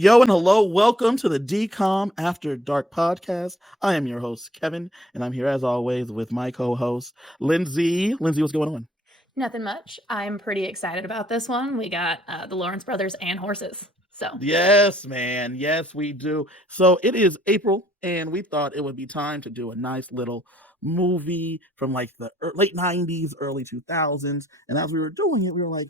Yo and hello, welcome to the DCOM After Dark podcast. I am your host, Kevin, and I'm here as always with my co-host, Lindsay. Lindsay, what's going on? Nothing much. I'm pretty excited about this one. We got the Lawrence brothers and horses. So Yes, man. Yes, we do. So it is April, and we thought it would be time to do a nice little movie from like the late 90s, early 2000s. And as we were doing it, we were like,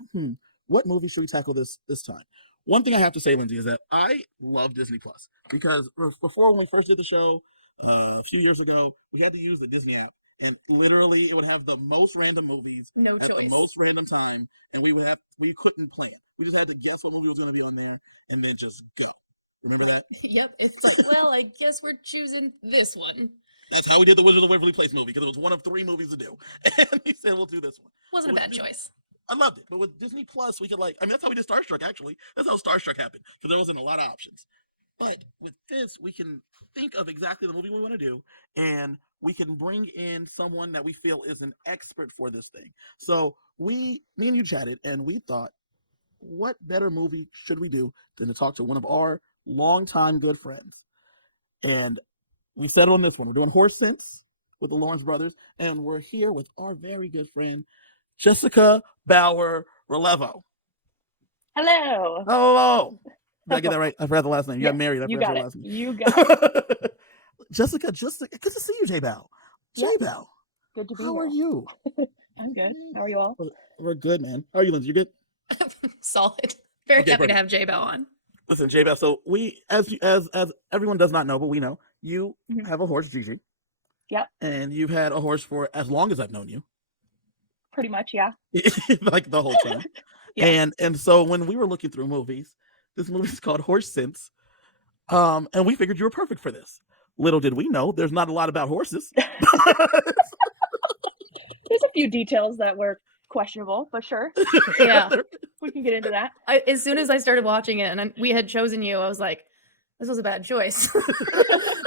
what movie should we tackle this time? One thing I have to say, Lindsay, is that I love Disney Plus because before, when we first did the show a few years ago, we had to use the Disney app, and literally it would have the most random movies no at choice. the most random time, and we couldn't plan. We just had to guess what movie was going to be on there, and then just go. Remember that? Yep. It's like, well, I guess we're choosing this one. That's how we did the Wizard of Waverly Place movie, because it was one of 3 movies to do, and we said we'll do this one. Wasn't a bad choice. I loved it, but with Disney Plus, we could that's how we did Starstruck, actually. That's how Starstruck happened, so there wasn't a lot of options. But with this, we can think of exactly the movie we want to do, and we can bring in someone that we feel is an expert for this thing. So me and you chatted, and we thought, what better movie should we do than to talk to one of our longtime good friends? And we settled on this one. We're doing Horse Sense with the Lawrence brothers, and we're here with our very good friend, Jessica Bauer Relevo. Hello. Hello. Did I get that right? I forgot the last name. You got married. I forgot your last name. You got it. Jessica, good to see you, J Bow. J Bow. Good to be How here. are you? I'm good. How are you all? We're good, man. How are you, Lindsay? You good? Solid. Very Okay, happy perfect. to have J-Bow on. Listen, J Bow. So we, as everyone does not know, but we know, you Mhm. have a horse, Gigi. Yep. And you've had a horse for as long as I've known you. Pretty much, yeah. Like the whole time. Yeah. And so when we were looking through movies, this movie is called Horse Sense. And we figured you were perfect for this. Little did we know, there's not a lot about horses. There's a few details that were questionable, but sure. Yeah. We can get into that. As soon as I started watching it and we had chosen you, I was like, this was a bad choice.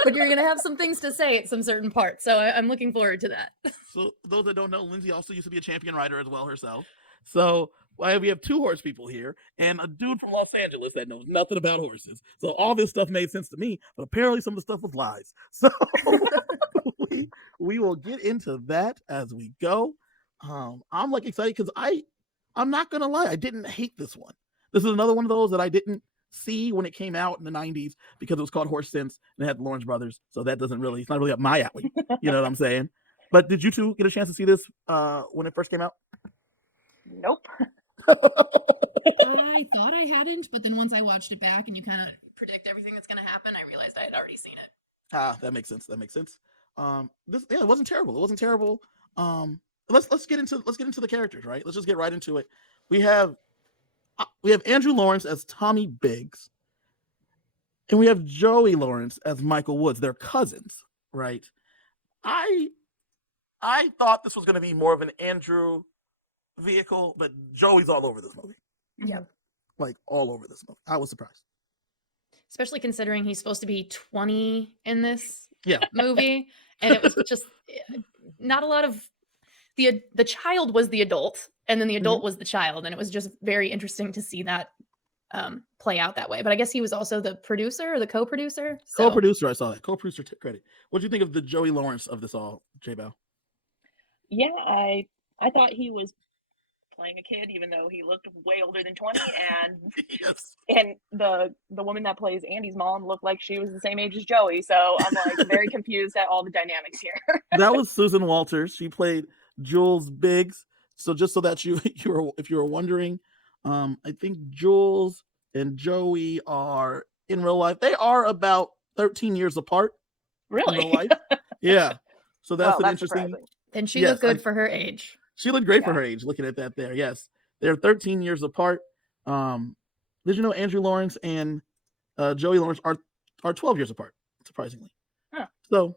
But you're going to have some things to say at some certain parts. So I'm looking forward to that. So those that don't know, Lindsay also used to be a champion rider as well herself. So we have 2 horse people here and a dude from Los Angeles that knows nothing about horses. So all this stuff made sense to me, but apparently some of the stuff was lies. So we will get into that as we go. I'm like excited because I'm not gonna lie, I didn't hate this one. This is another one of those that I didn't see when it came out in the 90s because it was called Horse Sense and it had the Lawrence brothers. So that it's not really up my alley. You know what I'm saying? But did you two get a chance to see this when it first came out? Nope. I thought I hadn't, but then once I watched it back and you kind of predict everything that's going to happen, I realized I had already seen it. That makes sense. It wasn't terrible. Let's get into the characters, right? Let's just get right into it. We have Andrew Lawrence as Tommy Biggs, and we have Joey Lawrence as Michael Woods. They're cousins, right? I thought this was going to be more of an Andrew vehicle, but Joey's all over this movie. Yeah. Like all over this movie. I was surprised. Especially considering he's supposed to be 20 in this Yeah. movie. And it was just not a lot of the child was the adult and then the adult was the child. And it was just very interesting to see that play out that way. But I guess he was also the producer or the co-producer. So. Co-producer, I saw that. Co-producer credit. What do you think of the Joey Lawrence of this all, J-Bow? Yeah, I thought he was playing a kid, even though he looked way older than 20, and Yes. and the woman that plays Andy's mom looked like she was the same age as Joey. So I'm like very confused at all the dynamics here. That was Susan Walters. She played Jules Biggs. So just so that if you were wondering, I think Jules and Joey are in real life. They are about 13 years apart. Really? In real life. Yeah. So that's an interesting. Surprising. And she looked good for her age. She looked great for her age, looking at that there. Yes. They're 13 years apart. Did you know Andrew Lawrence and Joey Lawrence are 12 years apart, surprisingly. Huh. So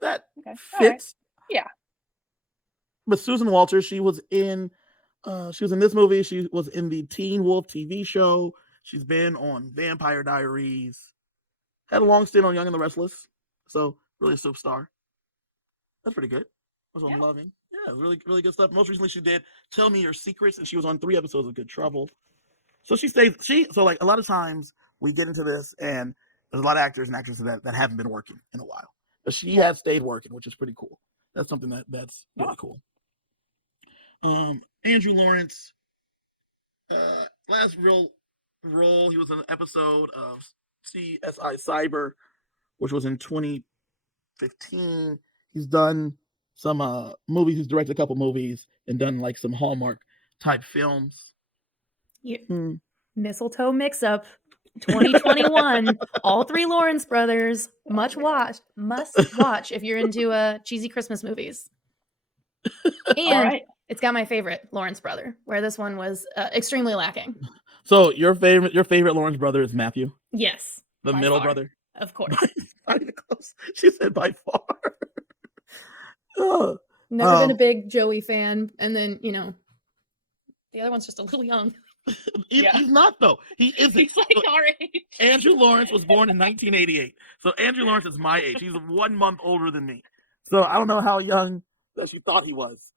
that Okay. fits. Right. Yeah. But Susan Walters, she was in this movie. She was in the Teen Wolf TV show. She's been on Vampire Diaries. Had a long stint on Young and the Restless. So really a soap star. That's pretty good. I was on Loving. Yeah, it was really, really good stuff. Most recently, she did Tell Me Your Secrets, and she was on 3 episodes of Good Trouble. So she stays. So like a lot of times we get into this, and there's a lot of actors and actresses that haven't been working in a while, but she has stayed working, which is pretty cool. That's something that's really cool. Andrew Lawrence, last real role, he was in an episode of CSI Cyber, which was in 2015. He's done some movies. He's directed a couple movies and done like some Hallmark type films. Mistletoe Mix-Up 2021. All three Lawrence brothers. Must watch if you're into cheesy Christmas movies. And it's got my favorite Lawrence brother, where this one was extremely lacking. So your favorite Lawrence brother is Matthew? Yes. The middle brother? Of course. She said by far. Never been a big Joey fan. And then, the other one's just a little young. He's not, though. He isn't. He's like our age. Andrew Lawrence was born in 1988. So Andrew Lawrence is my age. He's 1 month older than me. So I don't know how young that she thought he was.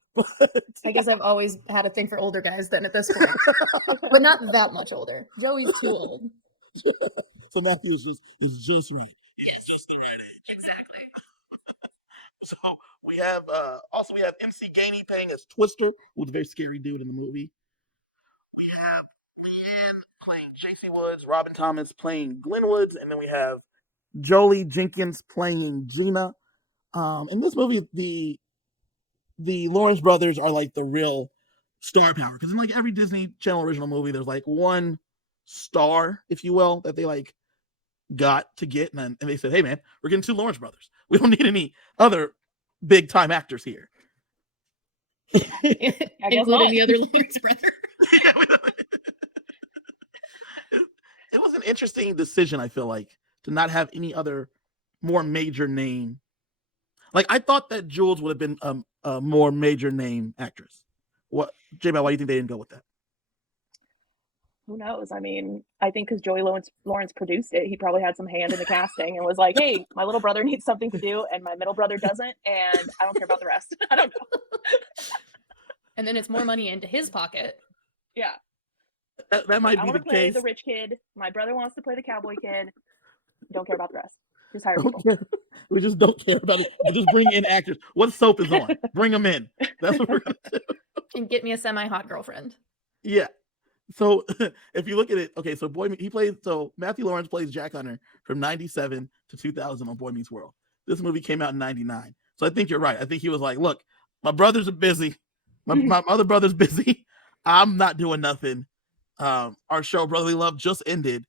I guess I've always had a thing for older guys then at this point. But not that much older. Joey's too old. So Matthew is just right. It's just the right age. Exactly. So we have MC Gainey playing as Twister, who's a very scary dude in the movie. We have Leanne playing JC Woods, Robin Thomas playing Glenn Woods, and then we have Jolie Jenkins playing Gina. In this movie, the Lawrence brothers are like the real star power, because in like every Disney Channel original movie, there's like one star, if you will, that they like got to get, and they said, "Hey man, we're getting 2 Lawrence brothers. We don't need any other big time actors here." Including the other Lawrence brother. It was an interesting decision, I feel like, to not have any other more major name. Like, I thought that Jules would have been a more major name actress. What, J-Bell, why do you think they didn't go with that? Who knows? I mean, I think because Joey Lawrence produced it, he probably had some hand in the casting and was like, "Hey, my little brother needs something to do, and my middle brother doesn't, and I don't care about the rest." I don't know. And then it's more money into his pocket. Yeah. That might I be want the to play case. the rich kid. My brother wants to play the cowboy kid. Don't care about the rest. Just hire people. We just don't care about it. We just bring in actors. What soap is on? Bring them in. That's what we're going to do. And get me a semi-hot girlfriend. Yeah. So if you look at it, okay, so Matthew Lawrence plays Jack Hunter from 97 to 2000 on Boy Meets World. This movie came out in 99. So I think you're right. I think he was like, "Look, my brothers are busy. My other brother's busy. I'm not doing nothing. Our show Brotherly Love just ended.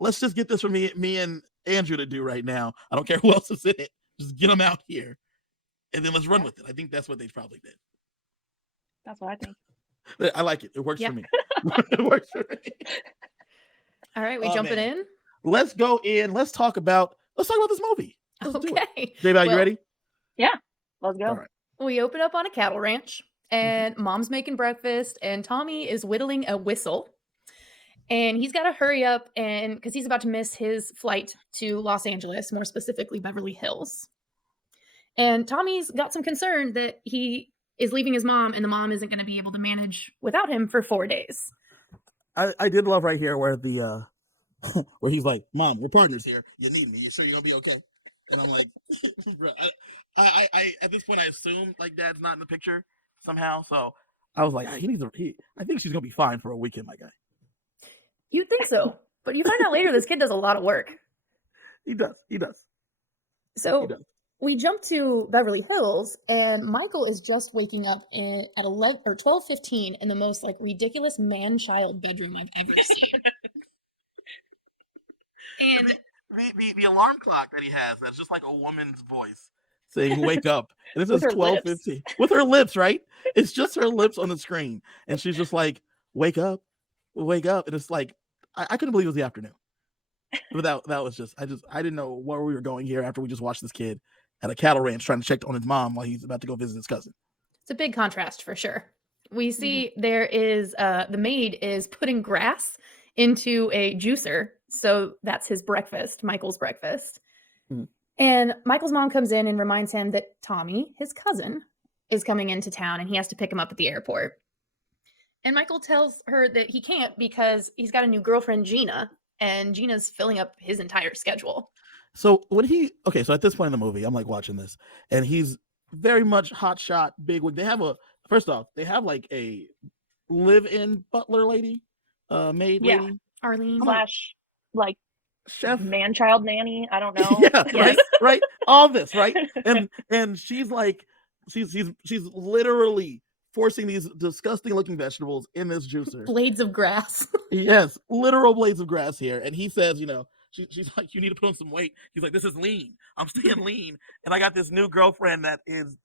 Let's just get this for me and Andrew to do right now. I don't care who else is in it. Just get them out here, and then let's run with it." I think that's what they probably did. That's what I think. I like it. It works for me. It works for me. All right, we jumping in? Let's go in. Let's talk about this movie. Let's do it. J-Bell, you ready? Yeah. Let's go. All right. We open up on a cattle ranch, and Mom's making breakfast, and Tommy is whittling a whistle. And he's got to hurry up because he's about to miss his flight to Los Angeles, more specifically Beverly Hills. And Tommy's got some concern that he is leaving his mom, and the mom isn't going to be able to manage without him for 4 days. I did love right here where the where he's like, "Mom, we're partners here. You need me. You sure you're gonna be okay?" And I'm like, I at this point I assume like Dad's not in the picture somehow. So I was like, I think she's gonna be fine for a weekend, my guy. You'd think so, but you find out later this kid does a lot of work. He does. So we jump to Beverly Hills, and Michael is just waking up at 11 or 12:15 in the most like ridiculous man-child bedroom I've ever seen. And the alarm clock that he has, that's just like a woman's voice saying "wake up," and this is 12:15 with her lips, right? It's just her lips on the screen, and she's just like, "Wake up, wake up," and it's like I couldn't believe it was the afternoon. But that was just I didn't know where we were going here after we just watched this kid at a cattle ranch trying to check on his mom while he's about to go visit his cousin. It's a big contrast for sure. We see there is the maid is putting grass into a juicer. So that's his breakfast, Michael's breakfast. And Michael's mom comes in and reminds him that Tommy, his cousin, is coming into town and he has to pick him up at the airport. And Michael tells her that he can't because he's got a new girlfriend, Gina, and Gina's filling up his entire schedule. So so at this point in the movie, I'm like watching this, and he's very much hotshot, bigwig. First off, they have like a live-in butler lady, maid Yeah. lady, Arlene. / like chef, man-child nanny. I don't know. yeah, Yes. right, all this, right, and she's like, she's literally forcing these disgusting looking vegetables in this juicer. Blades of grass. Yes, literal blades of grass here. And he says, she's like, you need to put on some weight. He's like, this is lean. I'm staying lean. And I got this new girlfriend that is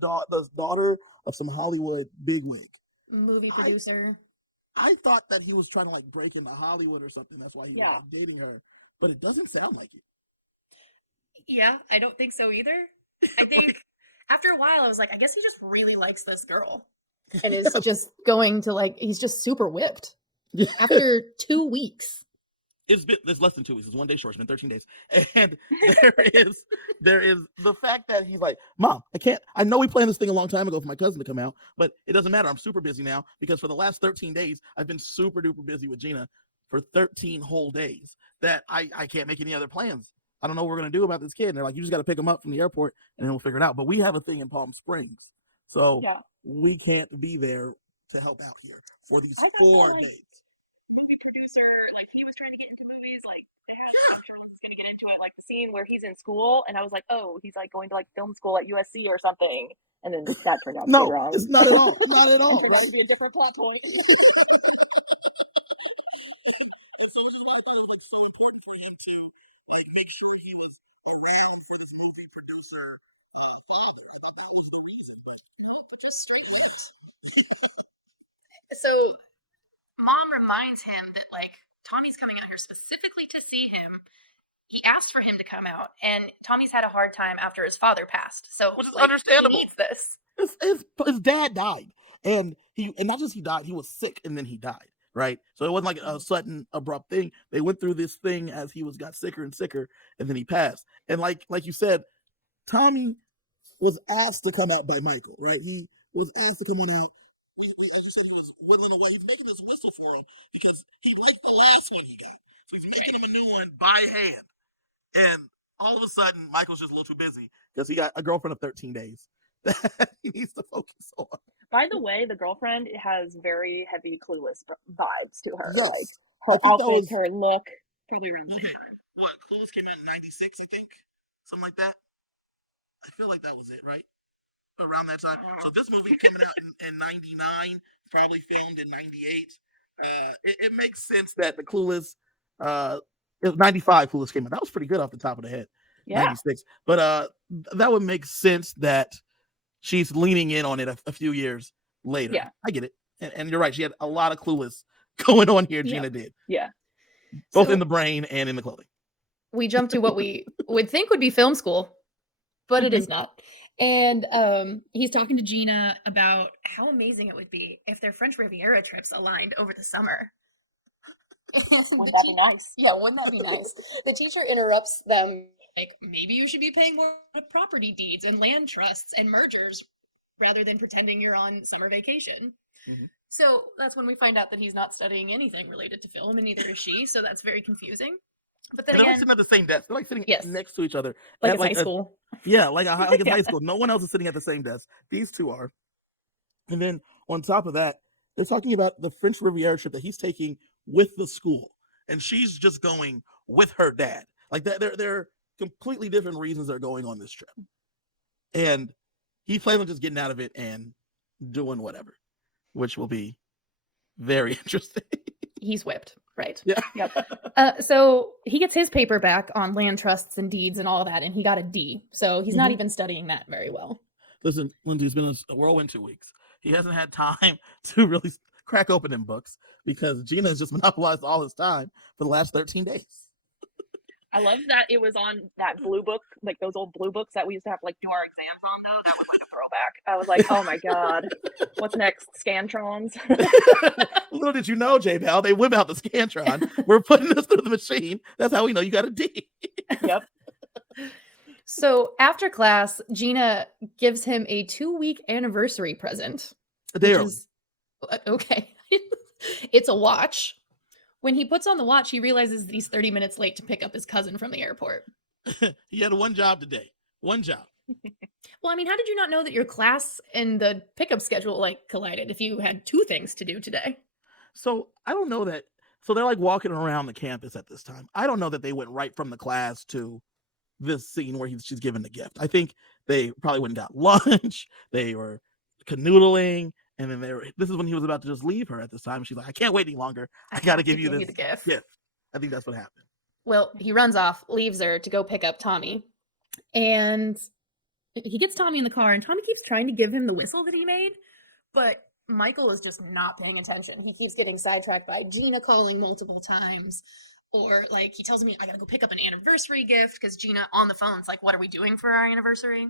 the daughter of some Hollywood bigwig. Movie producer. I thought that he was trying to like break into Hollywood or something. That's why he was like, dating her. But it doesn't sound like it. Yeah, I don't think so either. I think after a while, I was like, I guess he just really likes this girl. And is just going to like, he's just super whipped. Yeah. After 2 weeks. It's less than 2 weeks. It's 1 day short. It's been 13 days. And there is the fact that he's like, Mom, I know we planned this thing a long time ago for my cousin to come out, but it doesn't matter. I'm super busy now because for the last 13 days, I've been super duper busy with Gina for 13 whole days that I can't make any other plans. I don't know what we're going to do about this kid. And they're like, you just got to pick him up from the airport and then we'll figure it out. But we have a thing in Palm Springs. So we can't be there to help out here for these 4 days. Movie producer, like he was trying to get into movies, like Charles is gonna get into it, like the scene where he's in school, and I was like, oh, he's like going to like film school at USC or something, and then that turned out to be wrong. It's not at all, not at all. That would be a different plot point. So Mom reminds him that like Tommy's coming out here specifically to see him. He asked for him to come out, and Tommy's had a hard time after his father passed. So Which is like, understandable. He needs this. His dad died, and not just he died, he was sick, and then he died. Right, so it wasn't like a sudden abrupt thing. They went through this thing as he got sicker and sicker, and then he passed. And like you said, Tommy was asked to come out by Michael. Right, he was asked to come on out. Like you said, he was whittling away. He's making this whistle for him because he liked the last one he got, so he's making him a new one by hand. And all of a sudden, Michael's just a little too busy because he got a girlfriend of 13 days that he needs to focus on. By the way, the girlfriend has very heavy Clueless vibes to her. Yes. Like her outfit, her look, probably around the same time. What, Clueless came out in 96, I think? Something like that? I feel like that was it, right? Around that time. So this movie coming out in 99, probably filmed in 98. It makes sense that the Clueless, it was 95 Clueless came out. That was pretty good off the top of the head. Yeah. 96. But that would make sense that she's leaning in on it a few years later. Yeah. I get it. And you're right. She had a lot of Clueless going on here. Gina did. Yeah. Both in the brain and in the clothing. We jump to what we would think would be film school, but it is not. And he's talking to Gina about how amazing it would be if their French Riviera trips aligned over the summer. Wouldn't that be nice? Yeah, wouldn't that be nice? The teacher interrupts them. Like, maybe you should be paying more property deeds and land trusts and mergers rather than pretending you're on summer vacation. Mm-hmm. So that's when we find out that he's not studying anything related to film, and neither is she. So that's very confusing. But then they're again, like sitting at the same desk. They're like sitting next to each other. Like it's high school. Yeah, like it's high school. No one else is sitting at the same desk. These two are. And then on top of that, they're talking about the French Riviera trip that he's taking with the school. And she's just going with her dad. Like they're completely different reasons they're going on this trip. And he plans on just getting out of it and doing whatever, which will be very interesting. He's whipped, right? Yeah. Yep. So he gets his paper back on land trusts and deeds and all of that, and he got a D. So he's not even studying that very well. Listen, Lindsay, it's been a whirlwind 2 weeks. He hasn't had time to really crack open them books because Gina has just monopolized all his time for the last 13 days. I love that it was on that blue book, like those old blue books that we used to have like do our exams on, though. That was like a throwback. I was like, oh my God, what's next? Scantrons? Little did you know, J-Pal, they whip out the Scantron. We're putting this through the machine. That's how we know you got a D. Yep. So after class, Gina gives him a 2-week anniversary present. A day early. Okay. It's a watch When he puts on the watch, he realizes that he's 30 minutes late to pick up his cousin from the airport. He had one job today. One job. Well, I mean, how did you not know that your class and the pickup schedule like collided if you had 2 things to do today? So I don't know that. So they're like walking around the campus at this time. I don't know that they went right from the class to this scene where she's given the gift. I think they probably went and got lunch. They were canoodling. And then this is when he was about to just leave her at this time. She's like, I can't wait any longer. I got to give you this gift. I think that's what happened. Well, he runs off, leaves her to go pick up Tommy. And he gets Tommy in the car, and Tommy keeps trying to give him the whistle that he made. But Michael is just not paying attention. He keeps getting sidetracked by Gina calling multiple times. Or like he tells me, I got to go pick up an anniversary gift because Gina on the phone's like, what are we doing for our anniversary?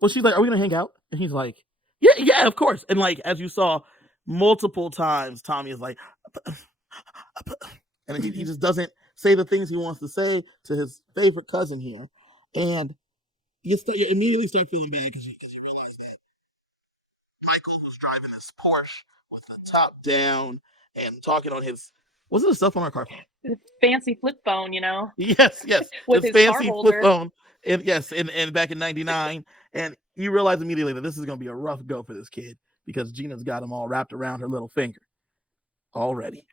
Well, she's like, are we going to hang out? And he's like, yeah, of course. And like, as you saw multiple times, Tommy is like, and he just doesn't say the things he wants to say to his favorite cousin here. And you immediately start feeling bad because you realize that Michael, who's driving this Porsche with the top down and talking on his, what's the stuff on our car phone? Fancy flip phone, you know? Yes. With his his fancy car flip holder. phone. And yes, and back in 99. And you realize immediately that this is going to be a rough go for this kid because Gina's got him all wrapped around her little finger already,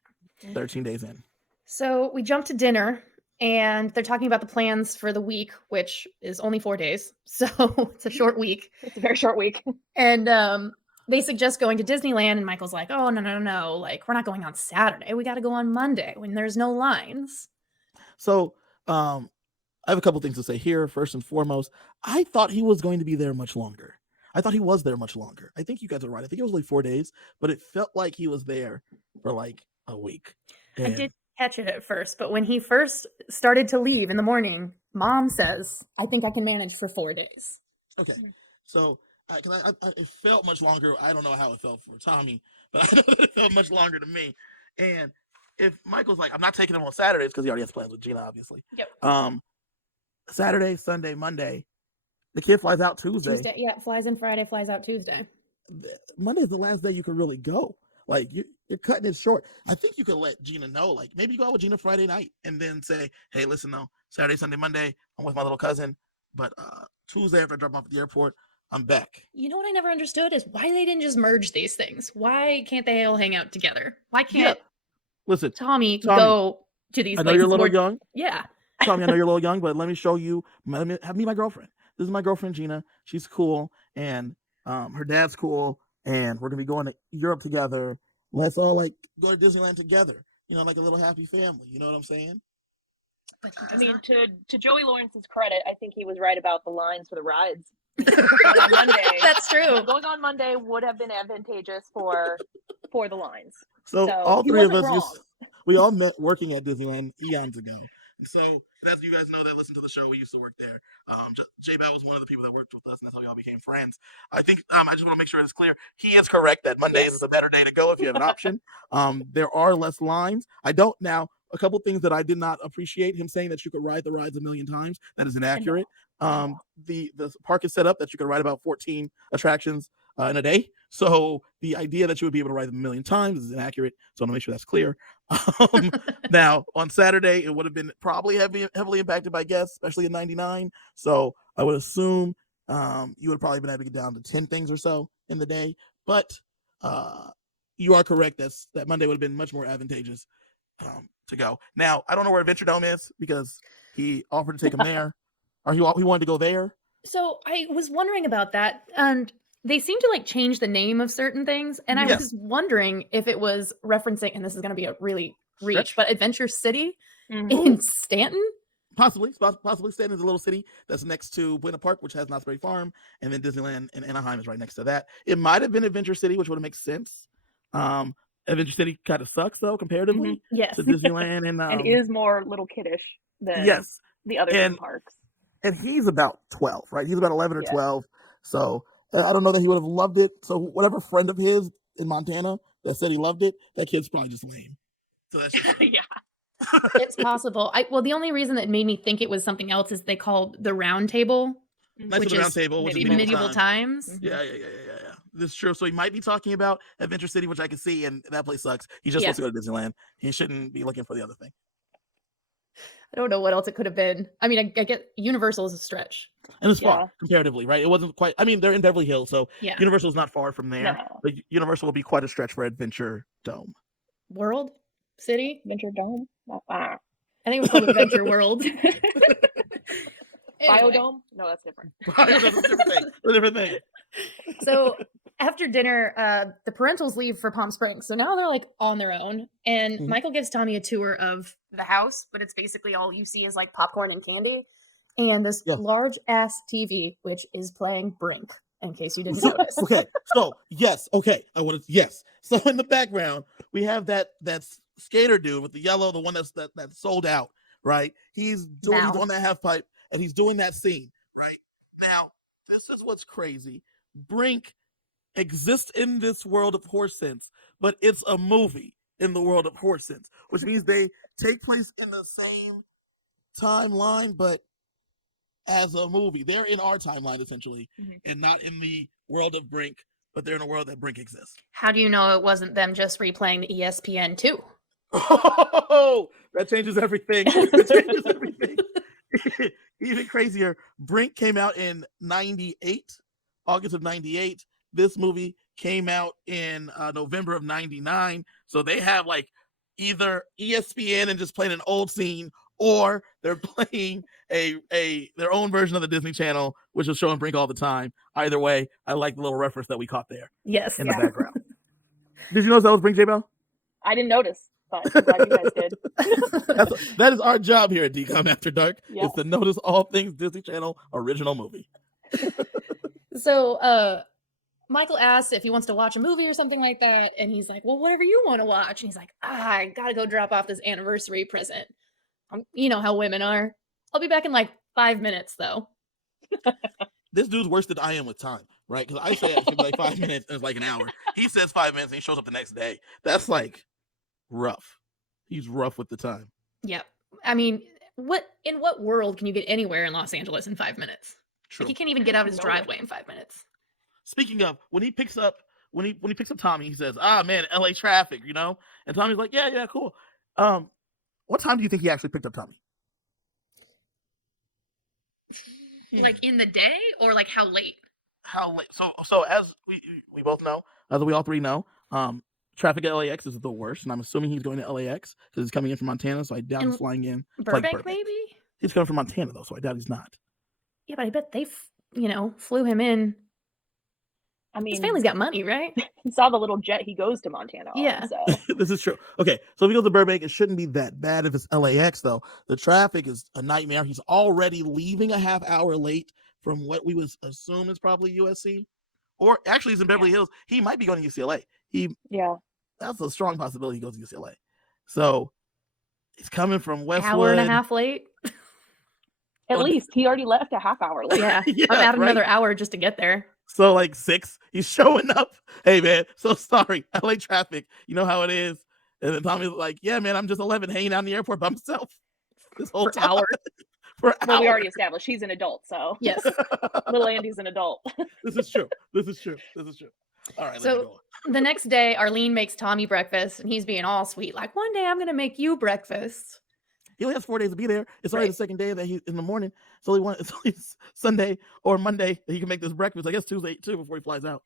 13 days in. So we jump to dinner, and they're talking about the plans for the week, which is only 4 days. So it's a short week. It's a very short week. And they suggest going to Disneyland, and Michael's like, oh, no. Like, we're not going on Saturday. We got to go on Monday when there's no lines. So I have a couple things to say here. First and foremost, I thought he was going to be there much longer. I thought he was there much longer. I think you guys are right. I think it was like 4 days, but it felt like he was there for like a week. And I did catch it at first, but when he first started to leave in the morning, Mom says, I think I can manage for 4 days. Okay. So it felt much longer. I don't know how it felt for Tommy, but I know that it felt much longer to me. And if Michael's like, I'm not taking him on Saturdays because he already has plans with Gina, obviously. Yep. Saturday, Sunday, Monday, the kid flies out Tuesday. Yeah, flies in Friday, flies out Tuesday. Monday is the last day you can really go. Like you're cutting it short. I think you could let Gina know, like maybe you go out with Gina Friday night and then say, hey, listen, though, Saturday, Sunday, Monday, I'm with my little cousin, but Tuesday after I drop off at the airport, I'm back. You know what I never understood is why they didn't just merge these things. Why can't they all hang out together? Why can't listen, Tommy go to these places? I know you're a little young. Yeah. Tommy, I know you're a little young, but let me show you. Let me meet my girlfriend. This is my girlfriend, Gina. She's cool, and her dad's cool, and we're gonna be going to Europe together. Let's all like go to Disneyland together. You know, like a little happy family. You know what I'm saying? But I mean, to Joey Lawrence's credit, I think he was right about the lines for the rides. Going on Monday, that's true. Going on Monday would have been advantageous for the lines. So all three of us, we all met working at Disneyland eons ago. So, as you guys know that listen to the show, we used to work there. J-Bat was one of the people that worked with us, and that's how we all became friends. I think I just want to make sure it's clear. He is correct that Mondays is a better day to go if you have an option. There are less lines. I don't now. A couple things that I did not appreciate him saying that you could ride the rides a million times. That is inaccurate. The park is set up that you could ride about 14 attractions in a day. So the idea that you would be able to ride them a million times is inaccurate. So I want to make sure that's clear. Now on Saturday, it would have been probably heavily impacted by guests, especially in 99. So I would assume you would have probably been able to get down to 10 things or so in the day. But you are correct. That Monday would have been much more advantageous to go. Now, I don't know where Adventure Dome is because he offered to take him there. Or he wanted to go there. So I was wondering about that. And they seem to like change the name of certain things. And I was wondering if it was referencing, and this is going to be a really reach, but Adventure City in Stanton? Possibly. Stanton is a little city that's next to Buena Park, which has Knott's Berry Farm. And then Disneyland in Anaheim is right next to that. It might have been Adventure City, which would have made sense. Adventure City kind of sucks, though, comparatively to Disneyland. And is more little kiddish than the other theme parks. And he's about 12, right? He's about 11 or 12. So I don't know that he would have loved it. So whatever friend of his in Montana that said he loved it, that kid's probably just lame. So that's just It's possible. Well, the only reason that made me think it was something else is they called the Round Table, which is medieval times. Yeah. This is true. So he might be talking about Adventure City, which I can see, and that place sucks. He's just supposed to go to Disneyland. He shouldn't be looking for the other thing. I don't know what else it could have been. I mean, I get Universal is a stretch. And it's far comparatively, right? It wasn't quite. I mean, they're in Beverly Hills, so Universal's not far from there. No. But Universal will be quite a stretch for Adventure Dome. World? City? Adventure Dome? I think it was called Adventure World. Anyway. Biodome? No, that's different. That's a different thing. A different thing. So after dinner, the parentals leave for Palm Springs. So now they're like on their own. And Michael gives Tommy a tour of the house, but it's basically all you see is like popcorn and candy. And this large ass TV, which is playing Brink, in case you didn't notice. Okay. So yes. So in the background, we have that skater dude with the yellow, the one that's sold out, right? He's on that half pipe and he's doing that scene, right? Now, this is what's crazy. Brink exists in this world of Horse Sense, but it's a movie in the world of Horse Sense, which means they take place in the same timeline, but as a movie. They're in our timeline, essentially, and not in the world of Brink, but they're in a world that Brink exists. How do you know it wasn't them just replaying the ESPN 2? Oh, that changes everything. That changes everything. Even crazier, Brink came out in 98, August of 98. This movie came out in November of 99. So they have like either ESPN and just playing an old scene, or they're playing their own version of the Disney Channel, which is showing Brink all the time. Either way, I like the little reference that we caught there. Yes. In the background. Did you notice that was Brink, J-Bell? I didn't notice, but I'm glad you guys did. That is our job here at DCOM After Dark, Yep. is to notice all things Disney Channel original movie. So Michael asks if he wants to watch a movie or something like that, and he's like, well, whatever you want to watch. And he's like, I gotta go drop off this anniversary present. You know how women are. I'll be back in like 5 minutes, though. This dude's worse than I am with time, right? Because I say it's gonna be like 5 minutes, and it's like an hour. He says 5 minutes, and he shows up the next day. That's like rough. He's rough with the time. Yeah. I mean, in what world can you get anywhere in Los Angeles in 5 minutes? True. Like, he can't even get out his driveway in 5 minutes. Speaking of, when he picks up Tommy, he says, man, LA traffic, you know? And Tommy's like, yeah, cool. What time do you think he actually picked up Tommy? Like in the day, or like how late? How late? So as we both know, as we all three know, traffic at LAX is the worst, and I'm assuming he's going to LAX because he's coming in from Montana, so I doubt he's flying in. Burbank, maybe? He's coming from Montana, though, so I doubt he's not. Yeah, but I bet they, flew him in. I mean, his family's got money, right? He saw the little jet he goes to Montana on, Yeah. so. This is true. Okay, so if he goes to Burbank, it shouldn't be that bad if it's LAX, though. The traffic is a nightmare. He's already leaving a half hour late from what we would assume is probably USC. Or actually, he's in Beverly Hills. He might be going to UCLA. That's a strong possibility he goes to UCLA. So he's coming from Westwood. Hour and a half late. At least he already left a half hour late. Yeah, I'm out another hour just to get there. So like 6, he's showing up. Hey man, so sorry, LA traffic. You know how it is. And then Tommy's like, yeah man, I'm just 11 hanging out in the airport by myself this whole time. Hour. For an Well, hour. we already established he's an adult, so Yes. little Andy's an adult. This is true. All right, let's go. The next day, Arlene makes Tommy breakfast, and he's being all sweet, like, one day I'm going to make you breakfast. He only has 4 days to be there. It's already the second day that he's in the morning. So it's only Sunday or Monday that he can make this breakfast. I guess Tuesday too before he flies out.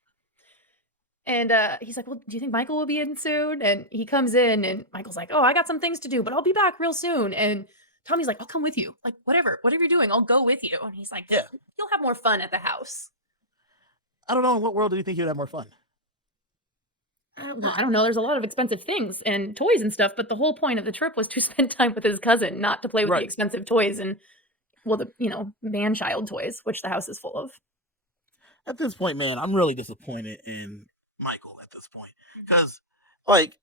And he's like, well, do you think Michael will be in soon? And he comes in, and Michael's like, oh, I got some things to do, but I'll be back real soon. And Tommy's like, I'll come with you. Like, whatever you're doing, I'll go with you. And he's like, yeah, you'll have more fun at the house. I don't know. In what world do you think he would have more fun? Well, I don't know. There's a lot of expensive things and toys and stuff, but the whole point of the trip was to spend time with his cousin, not to play with the expensive toys and, well, the, man-child toys, which the house is full of. At this point, man, I'm really disappointed in Michael at this point. Because, like,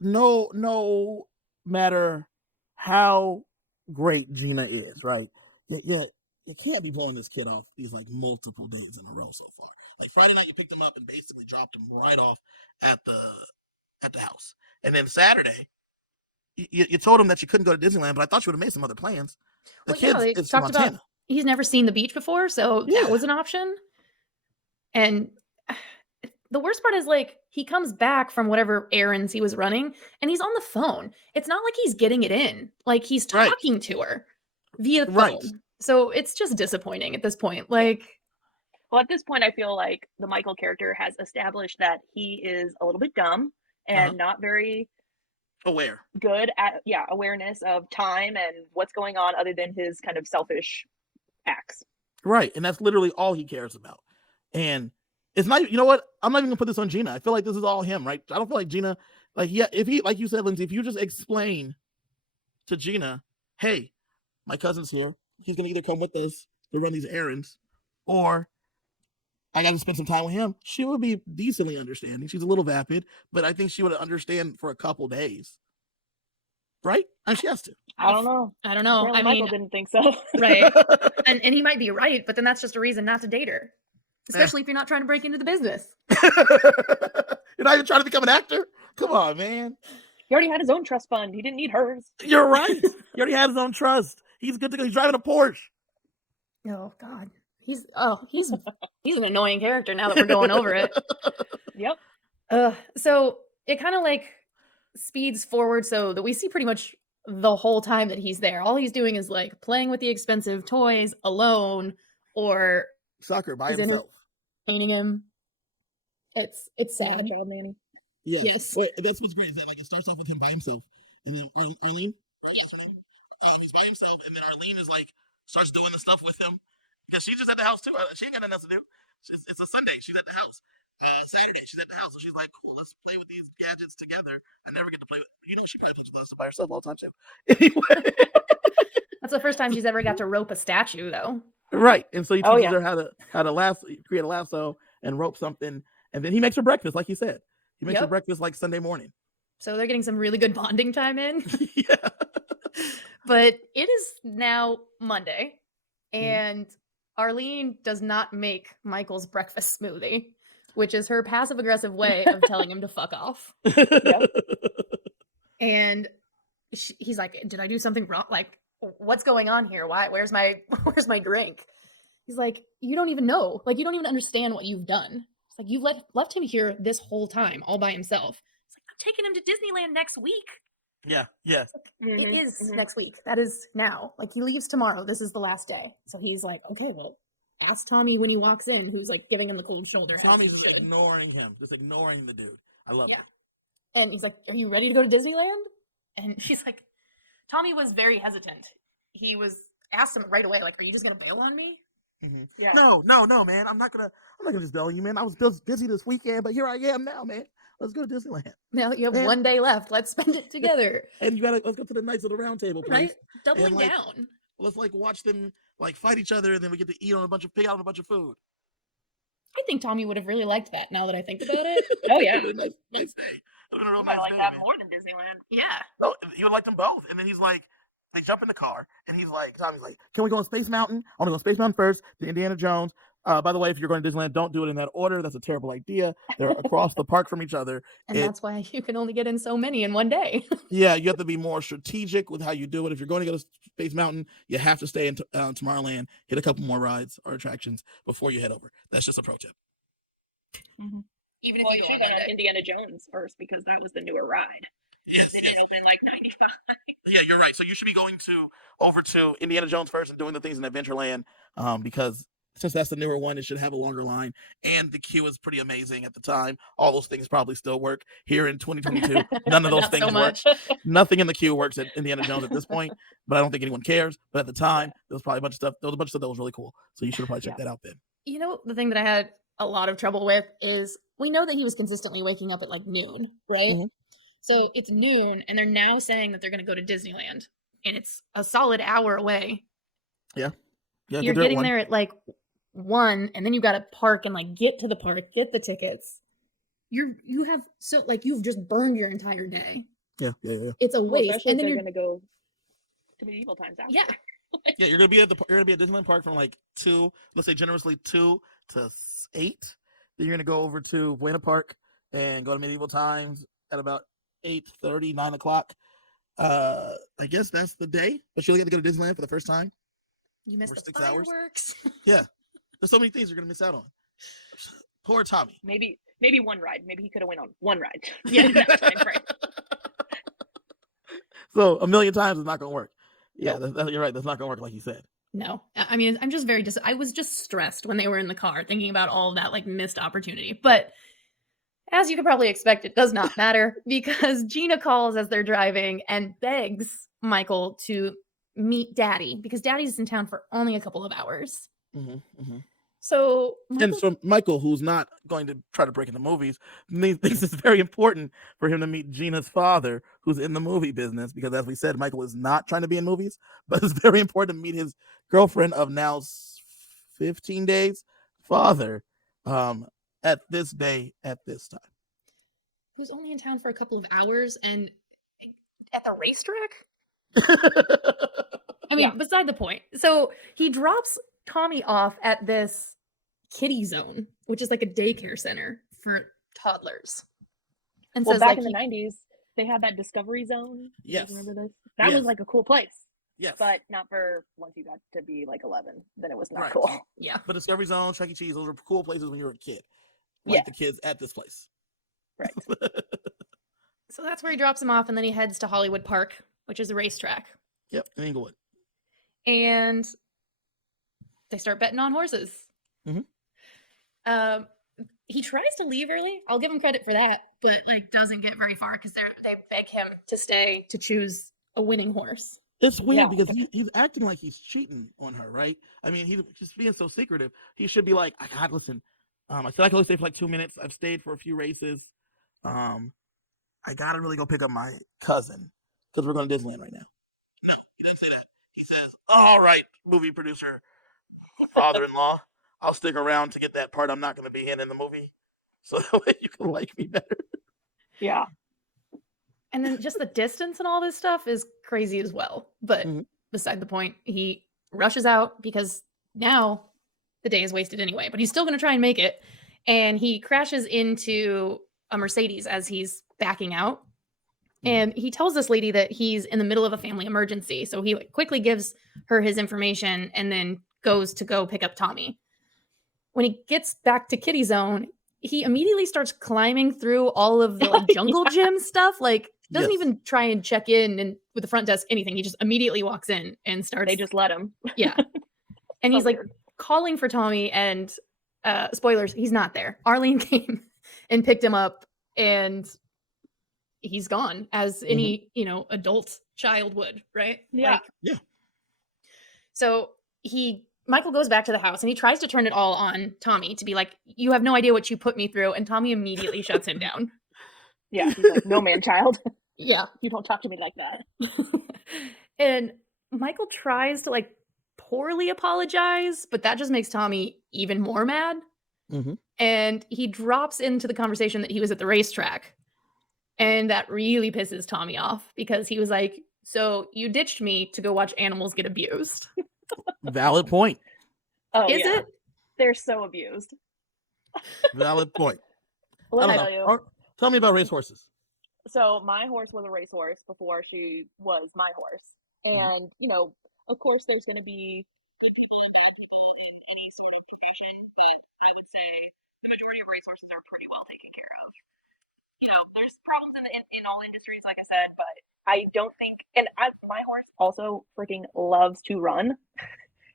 no matter how great Gina is, right? You can't be blowing this kid off these, like, multiple days in a row so far. Like Friday night, you picked him up and basically dropped him right off at the house. And then Saturday, you told him that you couldn't go to Disneyland, but I thought you would have made some other plans. The kid is from Montana. He's never seen the beach before, so that was an option. And the worst part is like he comes back from whatever errands he was running and he's on the phone. It's not like he's getting it in. Like he's Right. talking to her via phone. Right. So it's just disappointing at this point. Like, Well, at this point, I feel like the Michael character has established that he is a little bit dumb and not very Aware. good at awareness of time and what's going on other than his kind of selfish acts. Right. And that's literally all he cares about. And it's not, you know what? I'm not even gonna put this on Gina. I feel like this is all him, right? I don't feel like Gina, like, yeah, if he, like you said, Lindsay, if you just explain to Gina, hey, my cousin's here, he's gonna either come with us to run these errands, or I gotta spend some time with him, she would be decently understanding. She's a little vapid, but I think she would understand for a couple days. Right? And she has to. I don't know. I don't know. Apparently I Michael mean, didn't think so. right. And he might be right, but then that's just a reason not to date her. Especially if you're not trying to break into the business. You're not even trying to become an actor? Come on, man. He already had his own trust fund. He didn't need hers. You're right. He already had his own trust. He's good to go. He's driving a Porsche. Oh God. He's an annoying character now that we're going over it. Yep. So it kind of like speeds forward so that we see pretty much the whole time that he's there. All he's doing is like playing with the expensive toys alone or Soccer by Is in himself. painting him. It's sad. Child nanny. Yes. Wait, that's what's great is that like it starts off with him by himself, and then Arlene, right? That's her name. He's by himself, and then Arlene is like starts doing the stuff with him because she's just at the house too. She ain't got nothing else to do. It's a Sunday. She's at the house. Saturday she's at the house, so she's like, cool, let's play with these gadgets together. I never get to play with, she probably plays with us by herself all the time too. Anyway. That's the first time she's ever got to rope a statue though. Right. And so he teaches yeah. her how to create a lasso and rope something, and then he makes her breakfast, like he said. He makes her Yep. breakfast like Sunday morning. So they're getting some really good bonding time in. Yeah. But it is now Monday, and Arlene does not make Michael's breakfast smoothie, which is her passive-aggressive way of telling him to fuck off. Yep. And he's like, "Did I do something wrong? Like, what's going on here? Why? Where's my drink?" He's like, "You don't even know. Like, you don't even understand what you've done. It's like you've left him here this whole time all by himself." It's like, "I'm taking him to Disneyland next week." Yeah. Yes. It is next week. That is now. Like, he leaves tomorrow. This is the last day. So he's like, "Okay, well, ask Tommy when he walks in, who's like giving him the cold shoulder." Tommy's just ignoring him, just ignoring the dude. I love it. And he's like, "Are you ready to go to Disneyland?" And she's like, Tommy was very hesitant. He asked him right away, like, "Are you just gonna bail on me?" Mm-hmm. Yeah. No, man. I'm not gonna just bail on you, man. I was busy this weekend, but here I am now, man. Let's go to Disneyland. Now you have Man. 1 day left. Let's spend it together. And let's go to the Knights of the Round Table place. Right? Doubling like, down. Let's like watch them like fight each other, and then we get to pick out a bunch of food. I think Tommy would have really liked that now that I think about it. Oh yeah. Nice day. It would've been a real I nice like day, that man. more than Disneyland. Yeah. No, he would like them both. And then he's like, they jump in the car, and Tommy's like, "Can we go on Space Mountain? I want to go on Space Mountain first, to Indiana Jones. By the way, if you're going to Disneyland, don't do it in that order. That's a terrible idea. They're across the park from each other. And that's why you can only get in so many in 1 day. Yeah, you have to be more strategic with how you do it. If you're going to go to Space Mountain, you have to stay in Tomorrowland, hit a couple more rides or attractions before you head over. That's just a pro tip. Mm-hmm. Even if Well, you you go should on go one to day. Indiana Jones first because that was the newer ride. Yes, Didn't it open in like 95? Yeah, you're right. So you should be going over to Indiana Jones first and doing the things in Adventureland, because since that's the newer one, it should have a longer line, and the queue is pretty amazing at the time. All those things probably still work here in 2022. None of those Not things so work. much. Nothing in the queue works at Indiana Jones at this point, but I don't think anyone cares. But at the time, there was probably a bunch of stuff. There was a bunch of stuff that was really cool. So you should have probably checked that out then. You know, the thing that I had a lot of trouble with is we know that he was consistently waking up at like noon, right? Mhm. So it's noon, and they're now saying that they're going to go to Disneyland, and it's a solid hour away. Yeah, You're getting there at like 1, and then you got to park and like get to the park, get the tickets. You've just burned your entire day. Yeah. It's a Well, waste. especially And then if they're you're going to go to medieval times after. yeah. Yeah, you're gonna be at Disneyland Park from like 2, let's say generously 2 to 8. Then you're gonna go over to Buena Park and go to Medieval Times at about 8:30, 9 o'clock. I guess that's the day. But you only get to go to Disneyland for the first time. You missed For the 6 hours? fireworks. Yeah, there's so many things you're gonna miss out on. Poor Tommy. Maybe maybe one ride. Maybe he could have went on one ride. Yeah. in that time frame. So a million times is not going to work. Yeah, Nope. you're right. That's not going to work like you said. No. I mean, I'm just very I was just stressed when they were in the car thinking about all of that like missed opportunity. But as you could probably expect, it does not matter because Gina calls as they're driving and begs Michael to meet Daddy because Daddy's in town for only a couple of hours. So And so Michael, who's not going to try to break into movies, thinks it's very important for him to meet Gina's father, who's in the movie business, because as we said, Michael is not trying to be in movies, but it's very important to meet his girlfriend of now 15 days father at this day, at this time. who's only in town for a couple of hours and at the racetrack? I mean, beside the point. So he drops Tommy off at this kiddie zone, which is like a daycare center for toddlers. And Well, says, back like, in the 90s, they had that Discovery Zone. You guys Yes. remember this? That Yes. was like a cool place. Yes. But not for once you got to be like 11. Then it was not Right. cool. Yeah. But Discovery Zone, Chuck E. Cheese, those were cool places when you were a kid. Like Yeah. the kids at this place. Right. So that's where he drops him off, and then he heads to Hollywood Park, which is a racetrack. Yep, in Inglewood. And they start betting on horses. Mhm. He tries to leave early. I'll give him credit for that, but like doesn't get very far because they beg him to stay to choose a winning horse. It's weird Yeah. because he's acting like he's cheating on her, right? I mean, he's just being so secretive. He should be like, listen, I said I could only stay for like 2 minutes. I've stayed for a few races. I gotta really go pick up my cousin because we're going to Disneyland right now. No, he didn't say that. He says, all right, movie producer, father-in-law, I'll stick around to get that part I'm not going to be in the movie so that way you can like me better. Yeah. And then just the distance and all this stuff is crazy as well. But Mhm. beside the point, he rushes out because now the day is wasted anyway, but he's still going to try and make it. And he crashes into a Mercedes as he's backing out. And he tells this lady that he's in the middle of a family emergency. So he quickly gives her his information and then goes to go pick up Tommy. When he gets back to Kitty Zone, he immediately starts climbing through all of the like jungle gym stuff. Like doesn't Yes. even try and check in and with the front desk, anything. He just immediately walks in and starts. They just let him. Yeah. And So he's like weird. calling for Tommy and spoilers, he's not there. Arlene came and picked him up and he's gone as any, adult child would, right? Yeah. Yeah. So Michael goes back to the house and he tries to turn it all on Tommy to be like, you have no idea what you put me through. And Tommy immediately shuts him down. Yeah. He's like, no man child. Yeah. You don't talk to me like that. And Michael tries to like poorly apologize, but that just makes Tommy even more mad. Mhm. And he drops into the conversation that he was at the racetrack. And that really pisses Tommy off because he was like, so you ditched me to go watch animals get abused. Valid point. Oh, Is yeah. it? They're so abused. Valid point. Let I me don't tell you. know. Tell me about racehorses. So my horse was a racehorse before she was my horse. Mhm. And, of course there's going to be good people and bad people in any sort of profession, but I would say the majority of racehorses are pretty well taken care of. There's problems in all industries, like I said, but I don't think, my horse also freaking loves to run.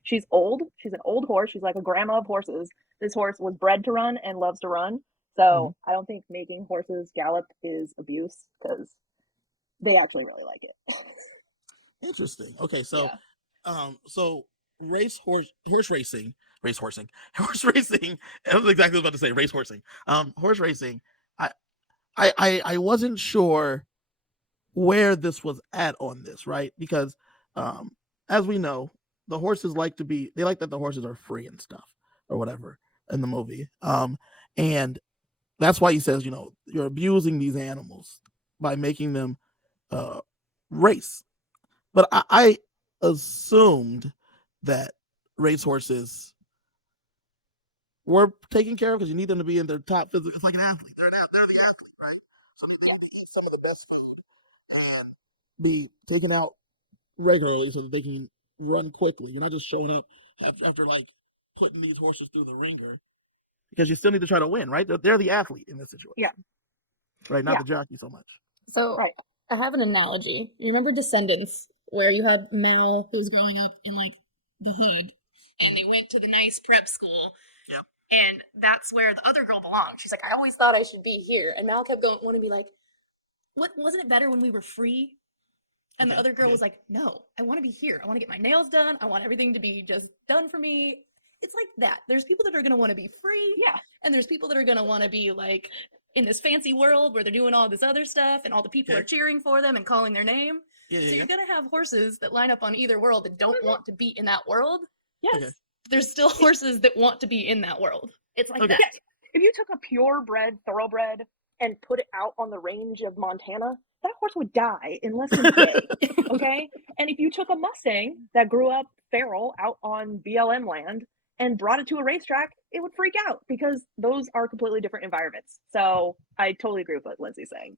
She's old. She's an old horse. She's like a grandma of horses. This horse was bred to run and loves to run. So I don't think making horses gallop is abuse because they actually really like it. Interesting. Okay, so Yeah. so horse racing. That was exactly what I was about to say. Racehorsing. Horse racing. I wasn't sure where this was at on this, right? Because as we know, the horses like that the horses are free and stuff or whatever in the movie. And that's why he says, you're abusing these animals by making them race. But I assumed that racehorses were taken care of because you need them to be in their top physical. It's like an athlete. They're the athlete, right? So they need to eat some of the best food and be taken out regularly so that they can run quickly. You're not just showing up after like putting these horses through the ringer because you still need to try to win, right? They're the athlete in this situation. Yeah. Right, not Yeah. the jockey so much. So Right. I have an analogy. You remember Descendants, where you had Mal who was growing up in like the hood, and they went to the nice prep school. Yep. And that's where the other girl belonged. She's like, I always thought I should be here. And Mal kept going, wanting to be like, what, wasn't it better when we were free? And the Okay, other girl okay. was like, no, I want to be here. I want to get my nails done. I want everything to be just done for me. It's like that. There's people that are going to want to be free. Yeah. And there's people that are going to want to be like in this fancy world where they're doing all this other stuff and all the people Okay. are cheering for them and calling their name. Yeah, So yeah, you're yeah. going to have horses that line up on either world that don't want to be in that world. Yes. Okay. There's still horses that want to be in that world. It's like Okay. that. If you took a purebred thoroughbred and put it out on the range of Montana, that horse would die in less than a day. Okay? And if you took a Mustang that grew up feral out on BLM land and brought it to a racetrack, it would freak out because those are completely different environments. So I totally agree with what Lindsay's saying.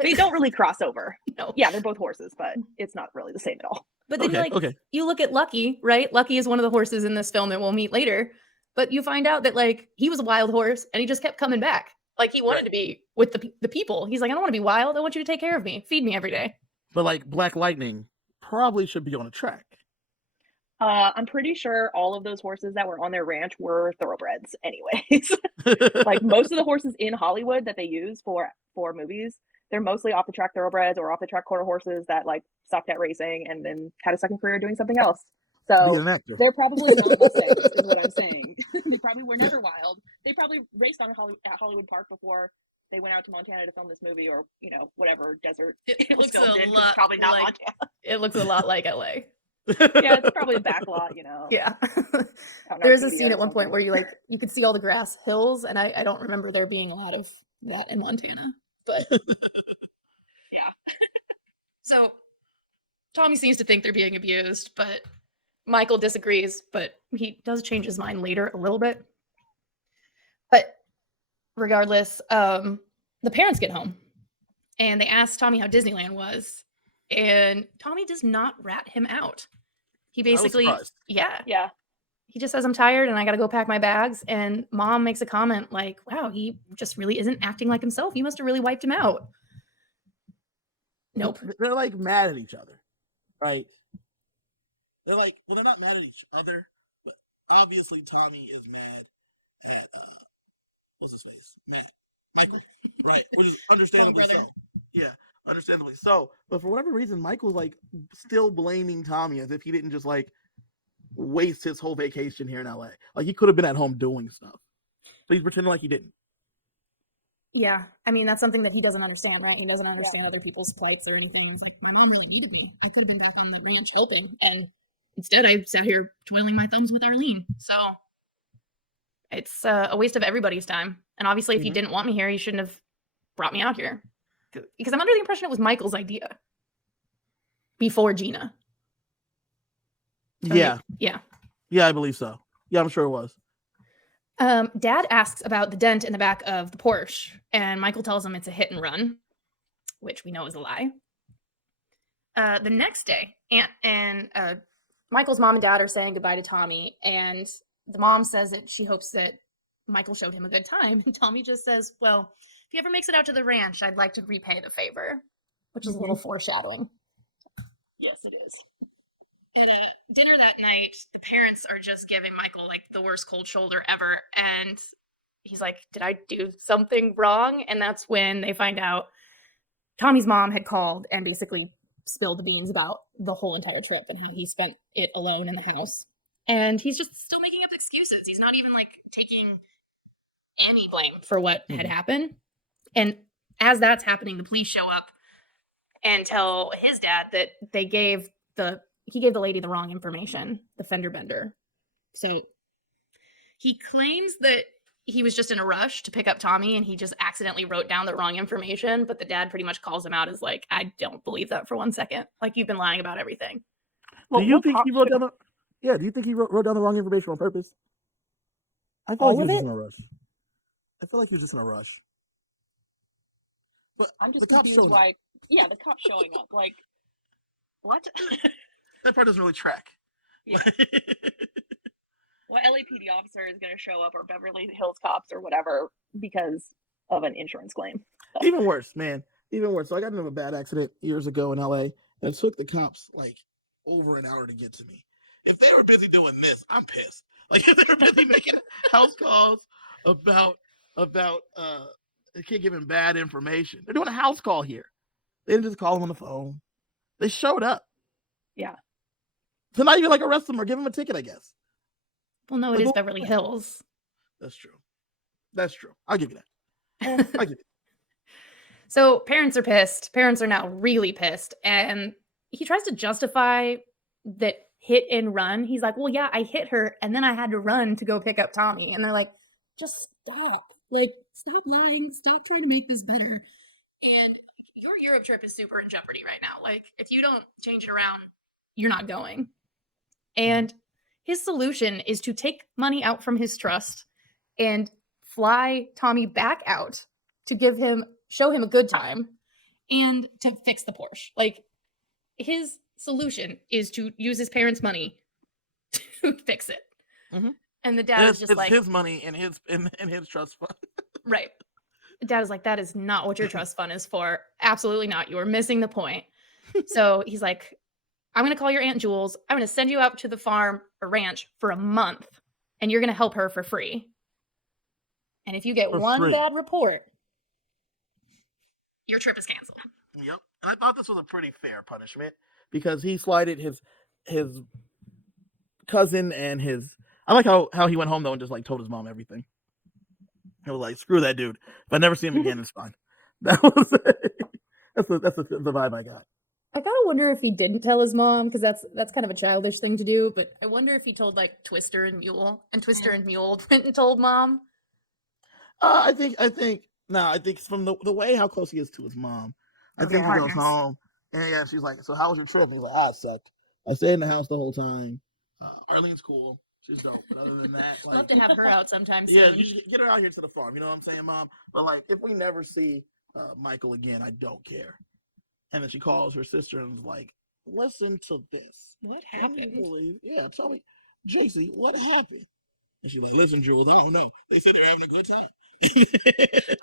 They don't really cross over. No. Yeah, they're both horses, but it's not really the same at all. But then Okay, okay. you look at Lucky, right? Lucky is one of the horses in this film that we'll meet later. But you find out that like he was a wild horse and he just kept coming back. Like he wanted Right. to be with the people. He's like, I don't want to be wild. I want you to take care of me, feed me every day. But like Black Lightning probably should be on a track. I'm pretty sure all of those horses that were on their ranch were thoroughbreds anyways. Like most of the horses in Hollywood that they use for movies, they're mostly off the track thoroughbreds or off the track quarter horses that like sucked at racing and then had a second career doing something else. Be So an actor. they're probably not Mustangs, is what I'm saying. They probably were never wild. They probably raced on at Hollywood Park before they went out to Montana to film this movie, or whatever desert It was looks filmed a in. 'Cause lot it's probably not like- Montana. It looks a lot like LA. Yeah, it's probably a back lot, Yeah. out in There's a Arcadia scene or at one point something. where you could see all the grass hills, and I don't remember there being a lot of that in Montana. But Yeah. So Tommy seems to think they're being abused, but Michael disagrees, but he does change his mind later a little bit. But regardless, the parents get home and they ask Tommy how Disneyland was, and Tommy does not rat him out. He basically, surprised. Yeah. he just says, I'm tired and I got to go pack my bags. And mom makes a comment like, wow, he just really isn't acting like himself. You must have really wiped him out. Nope. They're like mad at each other, right? They're like, well, they're not mad at each other, but obviously Tommy is mad at what's his face, Michael, right? Which is understandably so. brother. Yeah, understandably so. But for whatever reason, Michael's like still blaming Tommy as if he didn't just like waste his whole vacation here in LA. Like he could have been at home doing stuff, but he's pretending like he didn't. Yeah, I mean, that's something that he doesn't understand, right? He doesn't understand other people's plights or anything. He's like, my mom really needed me. I could have been back on the ranch helping. And instead, I sat here twiddling my thumbs with Arlene. So it's a waste of everybody's time. And obviously, if you Mhm. didn't want me here, you shouldn't have brought me out here. Because I'm under the impression it was Michael's idea before Gina. Yeah, Yeah. yeah, I believe so. Yeah, I'm sure it was. Dad asks about the dent in the back of the Porsche, and Michael tells him it's a hit and run, which we know is a lie. The next day, Aunt and Michael's mom and dad are saying goodbye to Tommy, and the mom says that she hopes that Michael showed him a good time, and Tommy just says, well, if he ever makes it out to the ranch, I'd like to repay the favor, which is a little foreshadowing. Yes, it is. At a dinner that night, the parents are just giving Michael like the worst cold shoulder ever. And he's like, did I do something wrong? And that's when they find out Tommy's mom had called and basically spilled the beans about the whole entire trip and how he spent it alone in the house. And he's just still making up excuses. He's not even like taking any blame for what had happened. And as that's happening, the police show up and tell his dad that he gave the lady the wrong information, the fender bender. So he claims that he was just in a rush to pick up Tommy and he just accidentally wrote down the wrong information, but the dad pretty much calls him out as like, I don't believe that for 1 second. Like, you've been lying about everything. Well, do you what think cop he wrote should- down do you think he wrote down the wrong information on purpose? I feel All like he of was just it? in a rush. I feel like he was just in a rush. But I'm just the cops confused showing up. why. Yeah, the cops showing up. Like, what? That part doesn't really track. Yeah. what LAPD officer is going to show up, or Beverly Hills cops or whatever, because of an insurance claim? Even worse, man. Even worse. So I got into a bad accident years ago in LA, and it took the cops like over an hour to get to me. If they were busy doing this, I'm pissed. Like if they were busy making house calls about a kid giving bad information. They're doing a house call here. They didn't just call them on the phone. They showed up. Yeah. So now you like arrest them or give them a ticket, I guess. Well, no, it is Beverly Hills. That's true. That's true. I'll give you that. I'll give you. So parents are pissed. Parents are now really pissed. And he tries to justify that hit and run. He's like, well, yeah, I hit her and then I had to run to go pick up Tommy. And they're like, just stop. Like, stop lying. Stop trying to make this better. And your Europe trip is super in jeopardy right now. Like, if you don't change it around, you're not going. And his solution is to take money out from his trust and fly Tommy back out to show him a good time and to fix the Porsche. Like, his solution is to use his parents' money to fix it. Mm-hmm. And the dad is just like, his money in his trust fund. Right. The dad is like, that is not what your trust fund is for. Absolutely not. You are missing the point. So he's like, I'm going to call your Aunt Jules. I'm going to send you out to the farm or ranch for a month, and you're going to help her for free. And if you get one bad report, your trip is canceled. Yep. And I thought this was a pretty fair punishment because he slighted his cousin and his. I like how he went home though and just like told his mom everything. He was like, "Screw that dude. If I never see him again, it's fine." That was that's the vibe I got. I gotta wonder if he didn't tell his mom, because that's kind of a childish thing to do. But I wonder if he told like Twister and Mule, and Twister and Mule went and told mom. I think from the way how close he is to his mom, I think he goes home and yeah, she's like, "So how was your trip?" And he's like, "It sucked. I stayed in the house the whole time. Arlene's cool. She's dope. But other than that, like, love to have her out sometime soon. Yeah, you should get her out here to the farm. You know what I'm saying, Mom? But like, if we never see Michael again, I don't care." And then she calls her sister and is like, "Listen to this. What happened?" Yeah, tell me, JC, what happened? And she's like, "Listen, Jules, I don't know. They said they're having a good time."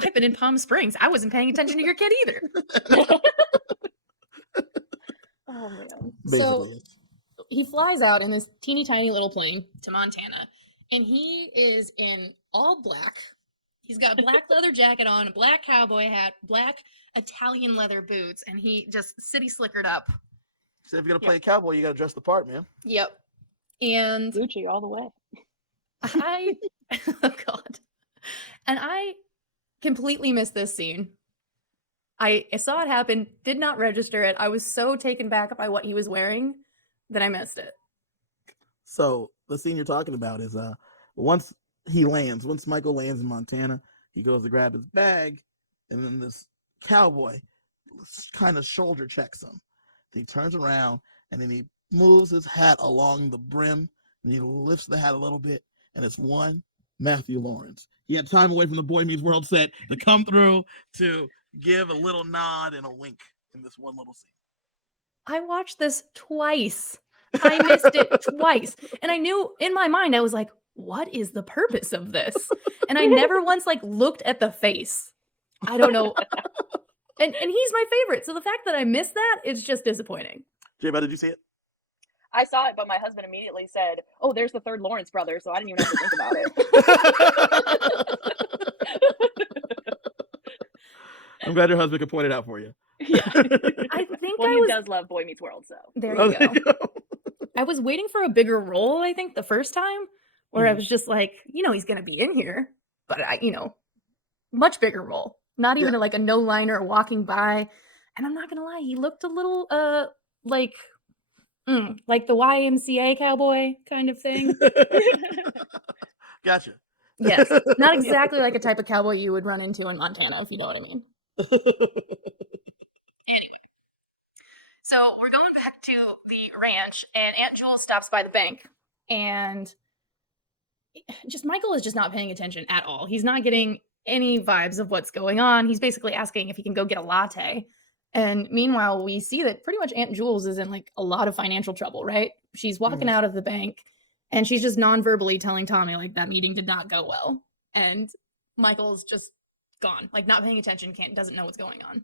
I've been in Palm Springs. I wasn't paying attention to your kid either. Oh man. So he flies out in this teeny tiny little plane to Montana, and he is in all black. He's got a black leather jacket on, a black cowboy hat, black Italian leather boots, and he just city slickered up. So if you're gonna play a cowboy, you gotta dress the part, man. Yep. And Gucci all the way. Oh God. And I completely missed this scene. I saw it happen, did not register it. I was so taken back by what he was wearing that I missed it. So the scene you're talking about is once Michael lands in Montana, he goes to grab his bag, and then this cowboy kind of shoulder checks him. He turns around and then he moves his hat along the brim and he lifts the hat a little bit, and it's one Matthew Lawrence. He had time away from the Boy Meets World set to come through to give a little nod and a wink in this one little scene. I watched this twice. I missed it twice. And I knew in my mind, I was like, what is the purpose of this? And I never once like looked at the face. I don't know. And he's my favorite. So the fact that I missed that is just disappointing. J-Bo, did you see it? I saw it, but my husband immediately said, "Oh, there's the third Lawrence brother," so I didn't even have to think about it. I'm glad your husband could point it out for you. Yeah. I think he does love Boy Meets World, so. There you go. I was waiting for a bigger role, I think, the first time, where I was just like, he's going to be in here, but much bigger role. Not even like a no-liner walking by. And I'm not going to lie, he looked a little, like the YMCA cowboy kind of thing. Gotcha. Yes. Not exactly like a type of cowboy you would run into in Montana, if you know what I mean. Anyway. So we're going back to the ranch, and Aunt Jules stops by the bank, and Michael is just not paying attention at all. He's not getting any vibes of what's going on. He's basically asking if he can go get a latte. And meanwhile, we see that pretty much Aunt Jules is in like a lot of financial trouble, right? She's walking out of the bank, And she's just non-verbally telling Tommy, like, that meeting did not go well. And Michael's just gone, like, not paying attention, doesn't know what's going on.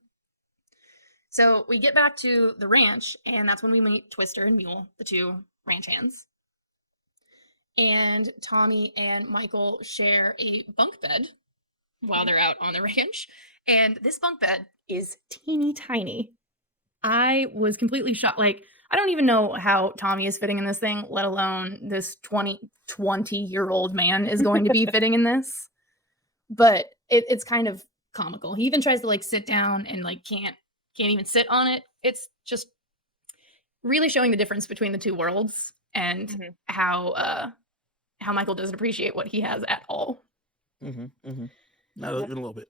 So we get back to the ranch, and that's when we meet Twister and Mule, the two ranch hands. And Tommy and Michael share a bunk bed while they're out on the ranch. And this bunk bed is teeny tiny. I was completely shocked. Like, I don't even know how Tommy is fitting in this thing, let alone this 20-year-old man is going to be fitting in this. But it's kind of comical. He even tries to like sit down and like can't even sit on it. It's just really showing the difference between the two worlds and how Michael doesn't appreciate what he has at all. Not even a little bit.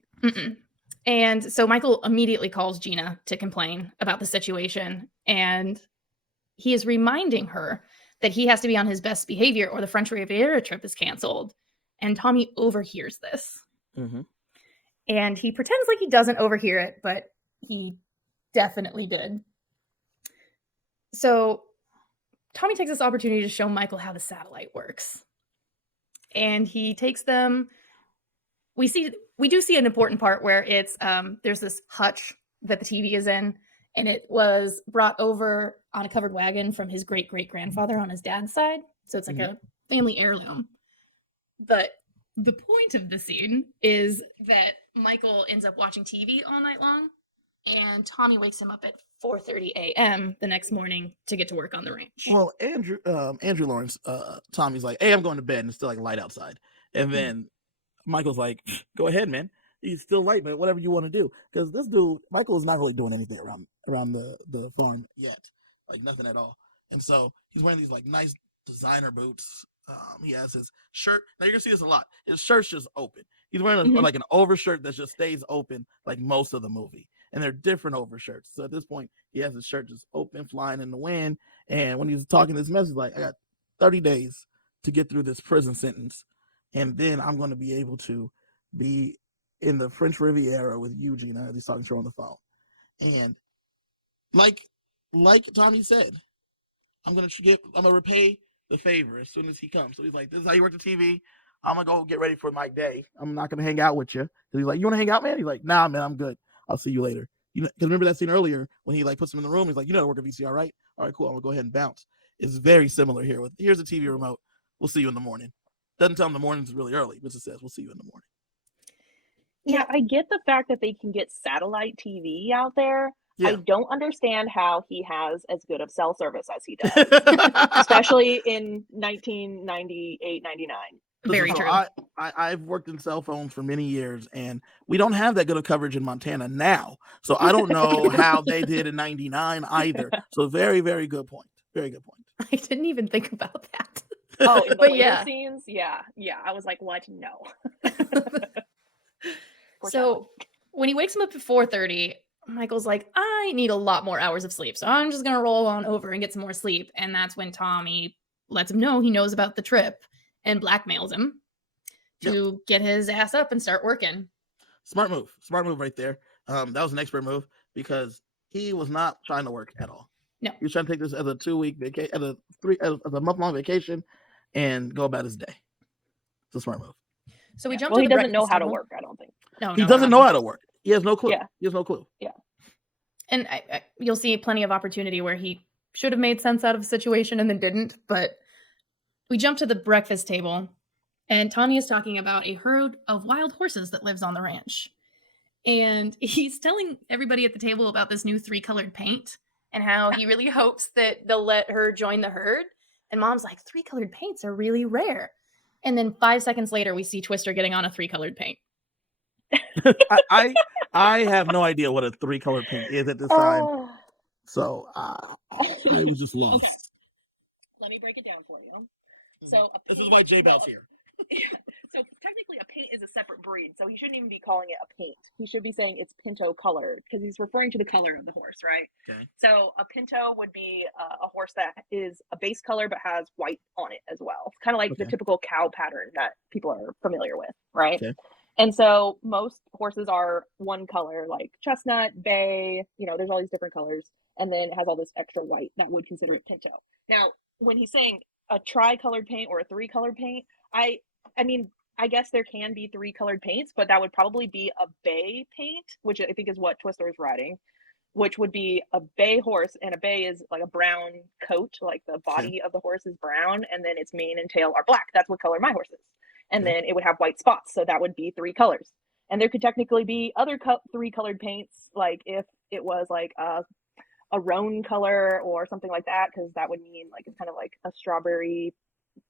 And so Michael immediately calls Gina to complain about the situation, and he is reminding her that he has to be on his best behavior or the French Riviera trip is canceled. And Tommy overhears this. And he pretends like he doesn't overhear it, but he definitely did. So Tommy takes this opportunity to show Michael how the satellite works. And he takes them. We do see an important part where it's there's this hutch that the TV is in, and it was brought over on a covered wagon from his great-great-grandfather on his dad's side. So it's like a family heirloom. But the point of the scene is that Michael ends up watching TV all night long, and Tommy wakes him up at 4:30 a.m. the next morning to get to work on the ranch. Well, Andrew Lawrence, Tommy's like, hey, I'm going to bed, and it's still like light outside. And then Michael's like, go ahead, man. He's still light, but whatever you want to do. Because this dude, Michael, is not really doing anything around the farm yet. Like nothing at all. And so he's wearing these like nice designer boots. He has his shirt. Now you're gonna see this a lot. His shirt's just open. He's wearing like an overshirt that just stays open like most of the movie. And they're different overshirts. So at this point, he has his shirt just open, flying in the wind. And when he's talking this message, like, I got 30 days to get through this prison sentence. And then I'm going to be able to be in the French Riviera with you, Gina, as he's talking to her on the phone. And like Tommy said, I'm going to repay the favor as soon as he comes. So he's like, this is how you work the TV. I'm going to go get ready for my day. I'm not going to hang out with you. He's like, you want to hang out, man? He's like, nah, man, I'm good. I'll see you later. You know, because remember that scene earlier when he like puts him in the room. He's like, you know how to work a VCR, right? All right, cool. I'm going to go ahead and bounce. It's very similar here. Here's the TV remote. We'll see you in the morning. Doesn't tell him the morning's really early, but it says we'll see you in the morning. Yeah, I get the fact that they can get satellite TV out there. Yeah. I don't understand how he has as good of cell service as he does, especially in 1998, 99. Very true. I've worked in cell phones for many years, and we don't have that good of coverage in Montana now. So I don't know how they did in 99 either. So very, very good point. Very good point. I didn't even think about that. Oh, in the But later scenes? Yeah. I was like, what? No. So when he wakes him up at 4:30, Michael's like, I need a lot more hours of sleep. So I'm just going to roll on over and get some more sleep. And that's when Tommy lets him know he knows about the trip and blackmails him to get his ass up and start working. Smart move right there. That was an expert move because he was not trying to work at all. No, he was trying to take this as a 2-week vacation, as a month-long vacation, and go about his day. It's a smart move. So we jump. Well, to he the doesn't know how to table. work. I don't think. No, he doesn't know how to work. He has no clue. Yeah. He has no clue. Yeah. And you'll see plenty of opportunity where he should have made sense out of the situation and then didn't. But we jump to the breakfast table, and Tommy is talking about a herd of wild horses that lives on the ranch. And he's telling everybody at the table about this new 3-colored paint and how he really hopes that they'll let her join the herd. And Mom's like, 3-colored paints are really rare. And then 5 seconds later, we see Twister getting on a 3-colored paint. I have no idea what a 3-colored paint is at this time. So I was just lost. Okay. Let me break it down for you. So this is why J-Bout's here. So technically a paint is a separate breed, so he shouldn't even be calling it a paint. He should be saying it's pinto colored because he's referring to the color of the horse, right? Okay. So a pinto would be a horse that is a base color but has white on it as well. It's kind of like the typical cow pattern that people are familiar with, right? Okay. And so most horses are one color, like chestnut, bay, there's all these different colors. And then it has all this extra white that would consider it pinto. Now, when he's saying a tri-colored paint or a 3-colored paint. I mean, I guess there can be 3-colored paints, but that would probably be a bay paint, which I think is what Twister is riding, which would be a bay horse, and a bay is like a brown coat, like the body of the horse is brown, and then its mane and tail are black. That's what color my horse is. And then it would have white spots, so that would be 3 colors. And there could technically be other 3-colored paints, like if it was like a roan color or something like that, because that would mean like it's kind of like a strawberry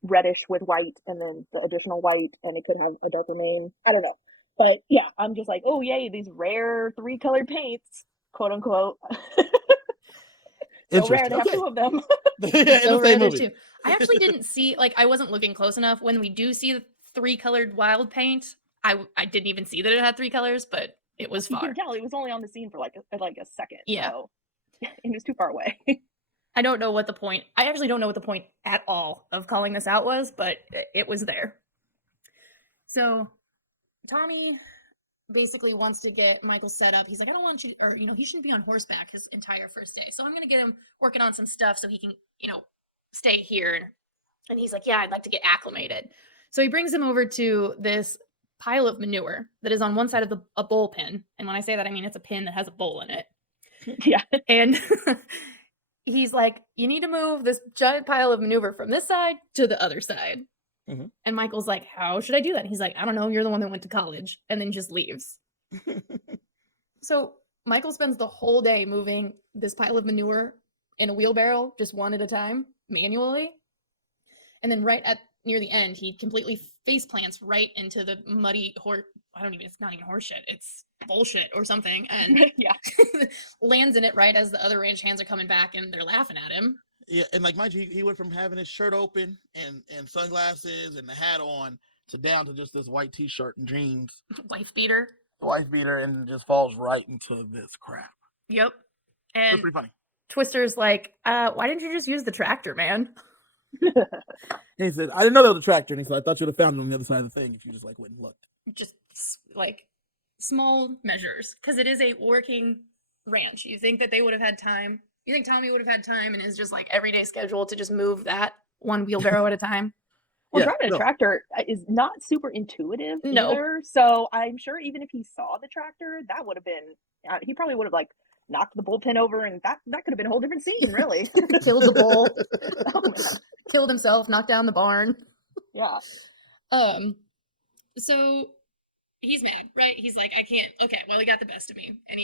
reddish with white, and then the additional white, and it could have a darker mane. I don't know. But yeah, I'm just like, oh yay, these rare 3-colored paints, quote unquote. So rare to have 2 of them. So rare to 2. I actually didn't see, like, I wasn't looking close enough. When we do see the 3-colored wild paint, I didn't even see that it had 3 colors, but it was far. You can tell it was only on the scene for like a second. Yeah. So it was too far away. I don't know what the point, I actually don't know what the point at all of calling this out was, but it was there. So Tommy basically wants to get Michael set up. He's like, I don't want you, or, he shouldn't be on horseback his entire first day. So I'm going to get him working on some stuff so he can, stay here. And he's like, yeah, I'd like to get acclimated. So he brings him over to this pile of manure that is on one side of a bowl pin. And when I say that, I mean, it's a pin that has a bowl in it. Yeah. And he's like, you need to move this giant pile of manure from this side to the other side. Mm-hmm. And Michael's like, how should I do that? And he's like, I don't know. You're the one that went to college. And then just leaves. So Michael spends the whole day moving this pile of manure in a wheelbarrow, just one at a time, manually. And then near the end, he completely face plants right into the muddy it's not even horse shit. It's bullshit or something. And Yeah. lands in it right as the other ranch hands are coming back and they're laughing at him. Yeah, and like mind you, he went from having his shirt open and sunglasses and the hat on to down to just this white t-shirt and jeans. Wife beater, and just falls right into this crap. Yep. And It's pretty funny. Twister's like, why didn't you just use the tractor, man? He said, I didn't know that was a tractor. And he said, I thought you would have found it on the other side of the thing if you just like went and looked. Just like small measures, because it is a working ranch. You think that they would have had time? You think Tommy would have had time in his just like everyday schedule to just move that one wheelbarrow at a time? Well, driving a tractor is not super intuitive either. So I'm sure even if he saw the tractor, that would have been, he probably would have like knocked the bullpen over, and that could have been a whole different scene, really. Killed the bull. Killed himself, knocked down the barn. Yeah. So he's mad, right? He's like, I can't. Okay, well, he got the best of me. And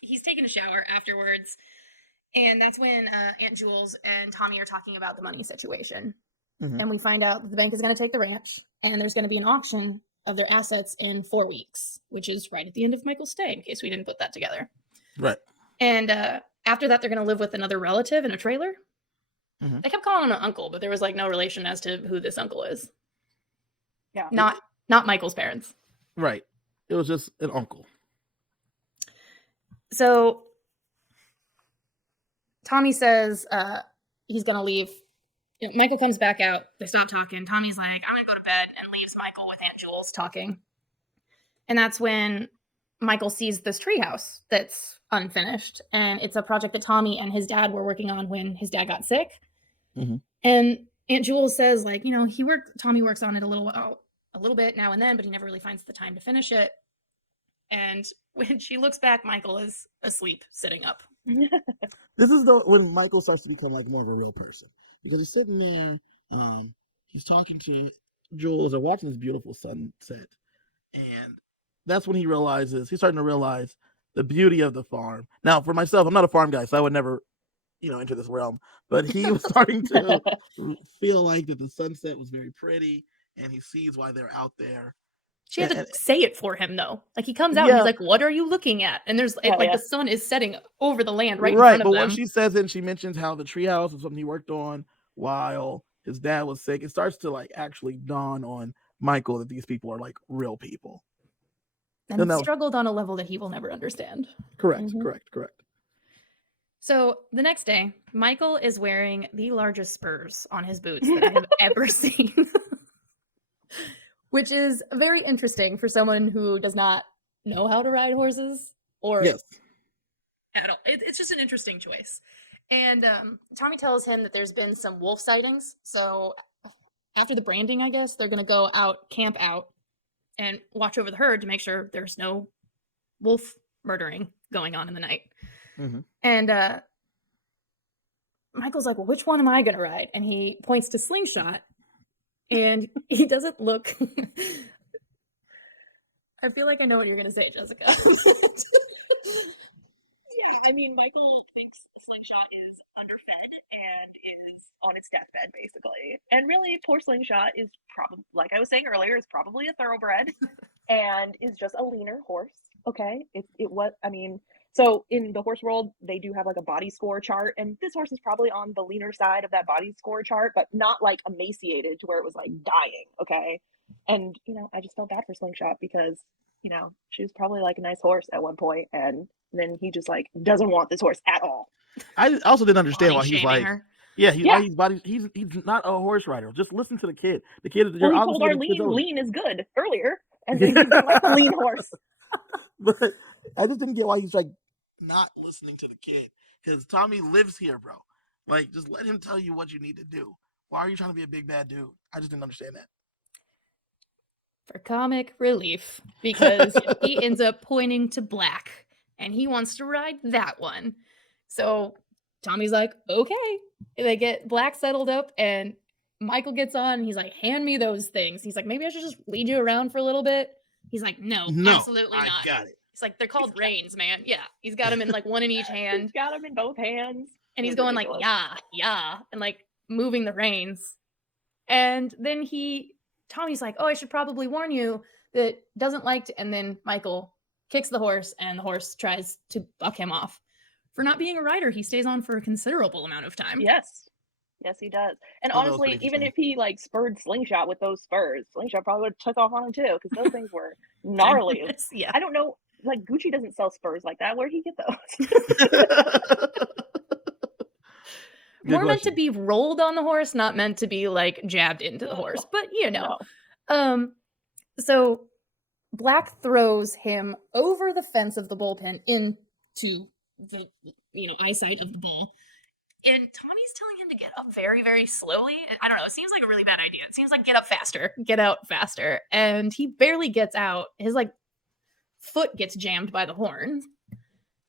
he's taking a shower afterwards. And that's when Aunt Jules and Tommy are talking about the money situation. Mm-hmm. And we find out that the bank is going to take the ranch, and there's going to be an auction of their assets in 4 weeks, which is right at the end of Michael's stay, in case we didn't put that together. Right. And after that, they're going to live with another relative in a trailer. Mm-hmm. They kept calling him an uncle, but there was like no relation as to who this uncle is. Yeah. Not Michael's parents. Right. It was just an uncle. So Tommy says he's going to leave. Michael comes back out. They stop talking. Tommy's like, I'm going to go to bed, and leaves Michael with Aunt Jules talking. And that's when Michael sees this treehouse that's unfinished. And it's a project that Tommy and his dad were working on when his dad got sick. Mm-hmm. And Aunt Jules says, like, Tommy works on it a little bit now and then, but he never really finds the time to finish it. And when she looks back, Michael is asleep, sitting up. This is when Michael starts to become like more of a real person, because he's sitting there, he's talking to Jules or watching this beautiful sunset, and that's when he's starting to realize the beauty of the farm. Now, for myself, I'm not a farm guy, so I would never, enter this realm. But he was starting to feel like that the sunset was very pretty, and he sees why they're out there. She had to say it for him, though. Like, he comes out and he's like, what are you looking at? And there's the sun is setting over the land right in front of them. But when she says it, and she mentions how the treehouse was something he worked on while his dad was sick, it starts to like actually dawn on Michael that these people are like real people. And struggled on a level that he will never understand. Correct, mm-hmm. correct. So the next day, Michael is wearing the largest spurs on his boots that I have ever seen. Which is very interesting for someone who does not know how to ride horses or at all. It's just an interesting choice. And Tommy tells him that there's been some wolf sightings. So after the branding, I guess, they're going to go out, camp out, and watch over the herd to make sure there's no wolf murdering going on in the night. Mhm. And Michael's like, well, which one am I going to ride? And he points to Slingshot, and he doesn't look... I feel like I know what you're going to say, Jessica. Yeah, I mean, Michael thinks Slingshot is underfed and is on its deathbed, basically. And really, poor Slingshot is probably, like I was saying earlier, is probably a thoroughbred and is just a leaner horse. Okay, so in the horse world, they do have like a body score chart, and this horse is probably on the leaner side of that body score chart, but not like emaciated to where it was like dying. Okay, and I just felt bad for Slingshot because she was probably like a nice horse at one point, and then he just like doesn't want this horse at all. I also didn't understand why he's like, her. he's not a horse rider. Just listen to the kid. The kid is Well, he told Arlene lean is good earlier, and then he's like a lean horse. But I just didn't get why he's like not listening to the kid, because Tommy lives here, bro. Like, just let him tell you what you need to do. Why are you trying to be a big bad dude? I just didn't understand that. For comic relief, because he ends up pointing to Black, and he wants to ride that one. So Tommy's like, okay. They get Black settled up, and Michael gets on, and he's like, hand me those things. He's like, maybe I should just lead you around for a little bit. He's like, no, absolutely not. I got it. It's like, they're called reins, man. Yeah, he's got them in like one in each hand. He's got them in both hands. And he's going ridiculous. Like, yeah, and like moving the reins. And then Tommy's like, oh, I should probably warn you that doesn't like to, and then Michael kicks the horse, and the horse tries to buck him off. For not being a rider, he stays on for a considerable amount of time. Yes, he does. And honestly, even if he like spurred Slingshot with those spurs, Slingshot probably would have took off on him too, because those things were gnarly. Yeah. I don't know, like Gucci doesn't sell spurs like that. Where'd he get those? More meant to be rolled on the horse, not meant to be like jabbed into the horse. But No. So Black throws him over the fence of the bullpen into the eyesight of the bull. And Tommy's telling him to get up very, very slowly. I don't know. It seems like a really bad idea. It seems like get up faster, get out faster. And he barely gets out. His like foot gets jammed by the horn.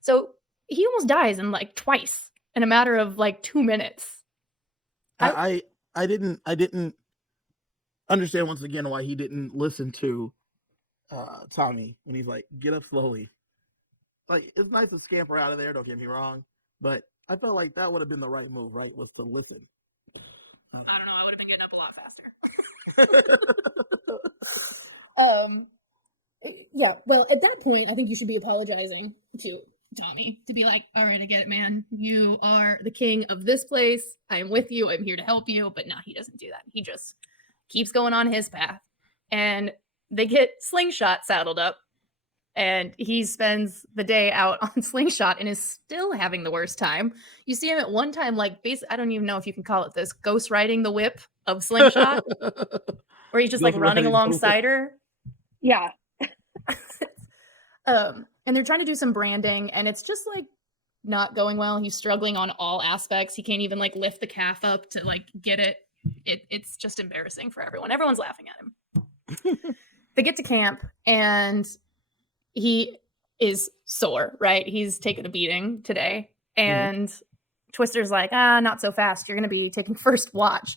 So he almost dies in like twice in a matter of like 2 minutes. I didn't understand once again why he didn't listen to Tommy when he's like, get up slowly. Like, it's nice to scamper out of there, don't get me wrong, but I felt like that would have been the right move, right? Was to listen. I don't know, I would have been getting up a lot faster. Yeah, well, at that point, I think you should be apologizing to Tommy, to be like, all right, I get it, man. You are the king of this place. I am with you. I'm here to help you. But no, he doesn't do that. He just keeps going on his path. And they get Slingshot saddled up. And he spends the day out on Slingshot and is still having the worst time. You see him at one time, like, I don't even know if you can call it this, ghost riding the whip of Slingshot. Where he's just like running alongside her. Yeah. And they're trying to do some branding, and it's just like not going well. He's struggling on all aspects. He can't even like lift the calf up to like get it. It's just embarrassing for everyone. Everyone's laughing at him. They get to camp, and he is sore, right? He's taken a beating today. And Twister's like, not so fast. You're going to be taking first watch.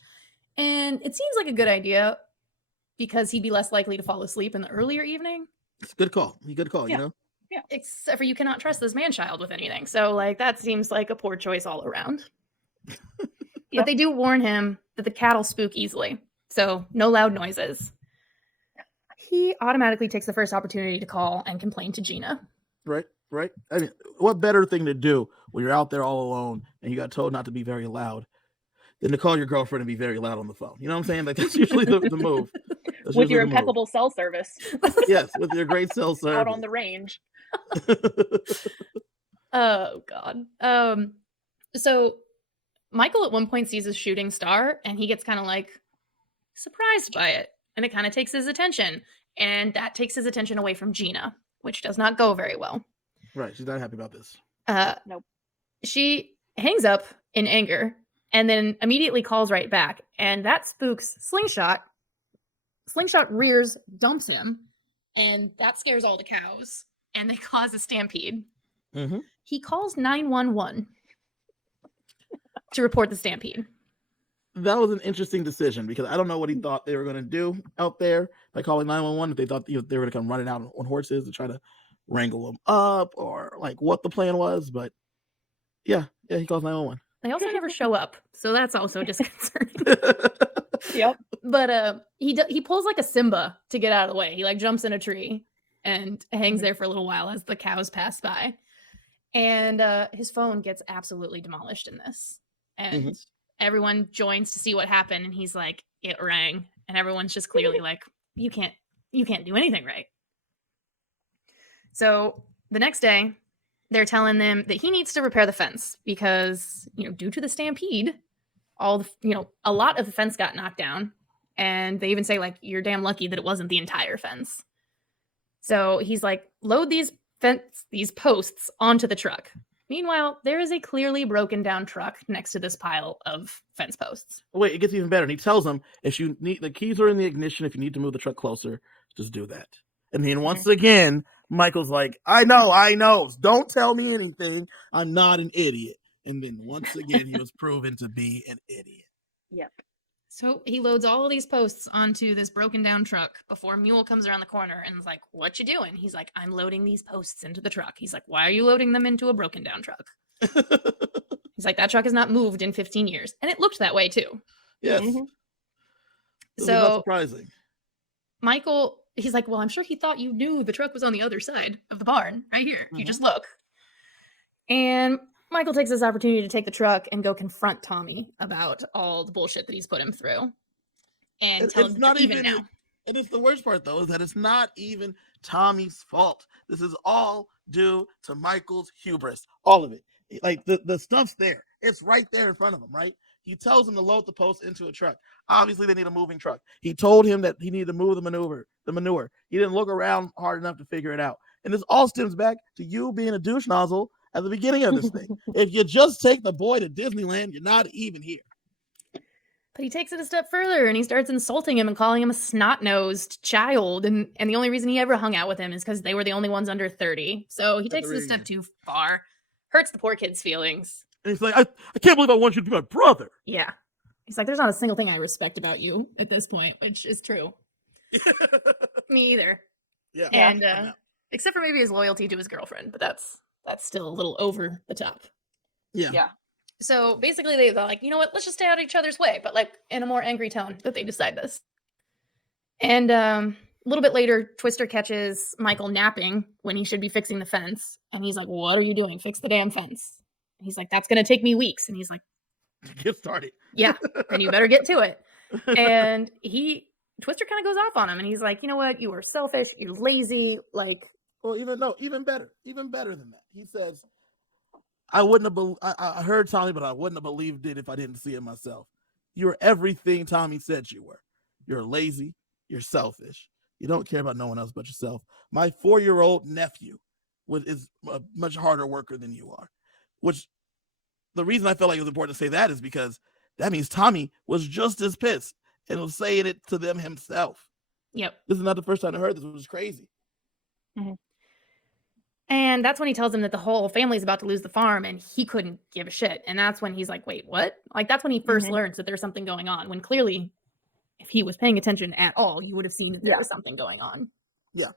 And it seems like a good idea because he'd be less likely to fall asleep in the earlier evening. It's a good call. You know? Yeah. Except for you cannot trust this man-child with anything. So, like, that seems like a poor choice all around. But they do warn him that the cattle spook easily. So, no loud noises. He automatically takes the first opportunity to call and complain to Gina. Right. I mean, what better thing to do when you're out there all alone and you got told not to be very loud than to call your girlfriend and be very loud on the phone? You know what I'm saying? Like, that's usually the move. With your impeccable cell service. Yes, with your great cell service. Out on the range. Oh, God. So Michael at one point sees a shooting star and he gets kind of like surprised by it. And it kind of takes his attention. And that takes his attention away from Gina, which does not go very well. Right. She's not happy about this. Nope. hangs up in anger, and then immediately calls right back. And that spooks Slingshot. Slingshot rears, dumps him, and that scares all the cows, and they cause a stampede. Mm-hmm. He calls 911 to report the stampede. That was an interesting decision because I don't know what he thought they were going to do out there by calling 911. If they thought they were going to come running out on horses to try to wrangle them up, or like what the plan was. But yeah, he calls 911. They also never show up, so that's also disconcerting. Yep. But he pulls like a Simba to get out of the way. He like jumps in a tree and hangs there for a little while as the cows pass by. And his phone gets absolutely demolished in this. And everyone joins to see what happened, and he's like, it rang. And everyone's just clearly like, you can't do anything right. So the next day, they're telling them that he needs to repair the fence because, due to the stampede, a lot of the fence got knocked down. And they even say, like, you're damn lucky that it wasn't the entire fence. So he's like, load these posts onto the truck. Meanwhile, there is a clearly broken down truck next to this pile of fence posts. Wait, it gets even better. And he tells them, if you need, the keys are in the ignition. If you need to move the truck closer, just do that. And then once again, Michael's like, I know. Don't tell me anything. I'm not an idiot. And then once again, he was proven to be an idiot. Yep. So he loads all of these posts onto this broken down truck before Mule comes around the corner and is like, what you doing? He's like, I'm loading these posts into the truck. He's like, why are you loading them into a broken down truck? He's like, that truck has not moved in 15 years. And it looked that way too. Yes. Mm-hmm. This So is not surprising. Michael, he's like, well, I'm sure he thought you knew the truck was on the other side of the barn, right here. You just look. And Michael takes this opportunity to take the truck and go confront Tommy about all the bullshit that he's put him through. And tell him that even now. And it's the worst part, though, is that it's not even Tommy's fault. This is all due to Michael's hubris. All of it. Like, the stuff's there. It's right there in front of him, right? He tells him to load the post into a truck. Obviously, they need a moving truck. He told him that he needed to move the manure. He didn't look around hard enough to figure it out. And this all stems back to you being a douche nozzle at the beginning of this thing. If you just take the boy to Disneyland, you're not even here. But he takes it a step further and he starts insulting him and calling him a snot-nosed child. And the only reason he ever hung out with him is because they were the only ones under 30. So he takes it a step too far. Hurts the poor kid's feelings. And he's like, I can't believe I want you to be my brother. Yeah. He's like, there's not a single thing I respect about you at this point, which is true. Me either. Yeah. And except for maybe his loyalty to his girlfriend, but that's still a little over the top. Yeah. So basically they're like, you know what, let's just stay out of each other's way, but like in a more angry tone that they decide this. And a little bit later, Twister catches Michael napping when he should be fixing the fence. And he's like, what are you doing? Fix the damn fence. And he's like, that's going to take me weeks. And he's like, get started. Yeah, then you better get to it. And Twister kind of goes off on him. And he's like, you know what? You are selfish. You're lazy. Like, well, even better than that. He says, I wouldn't have, I heard Tommy, but I wouldn't have believed it if I didn't see it myself. You're everything Tommy said you were. You're lazy. You're selfish. You don't care about no one else but yourself. My 4-year-old nephew is a much harder worker than you are. Which, the reason I felt like it was important to say that is because that means Tommy was just as pissed and was saying it to them himself. Yep. This is not the first time I heard this, which is crazy. Mm-hmm. And that's when he tells him that the whole family's about to lose the farm and he couldn't give a shit. And that's when he's like, wait, what? Like, that's when he first learns that there's something going on, when clearly, if he was paying attention at all, you would have seen that there was something going on. Yeah.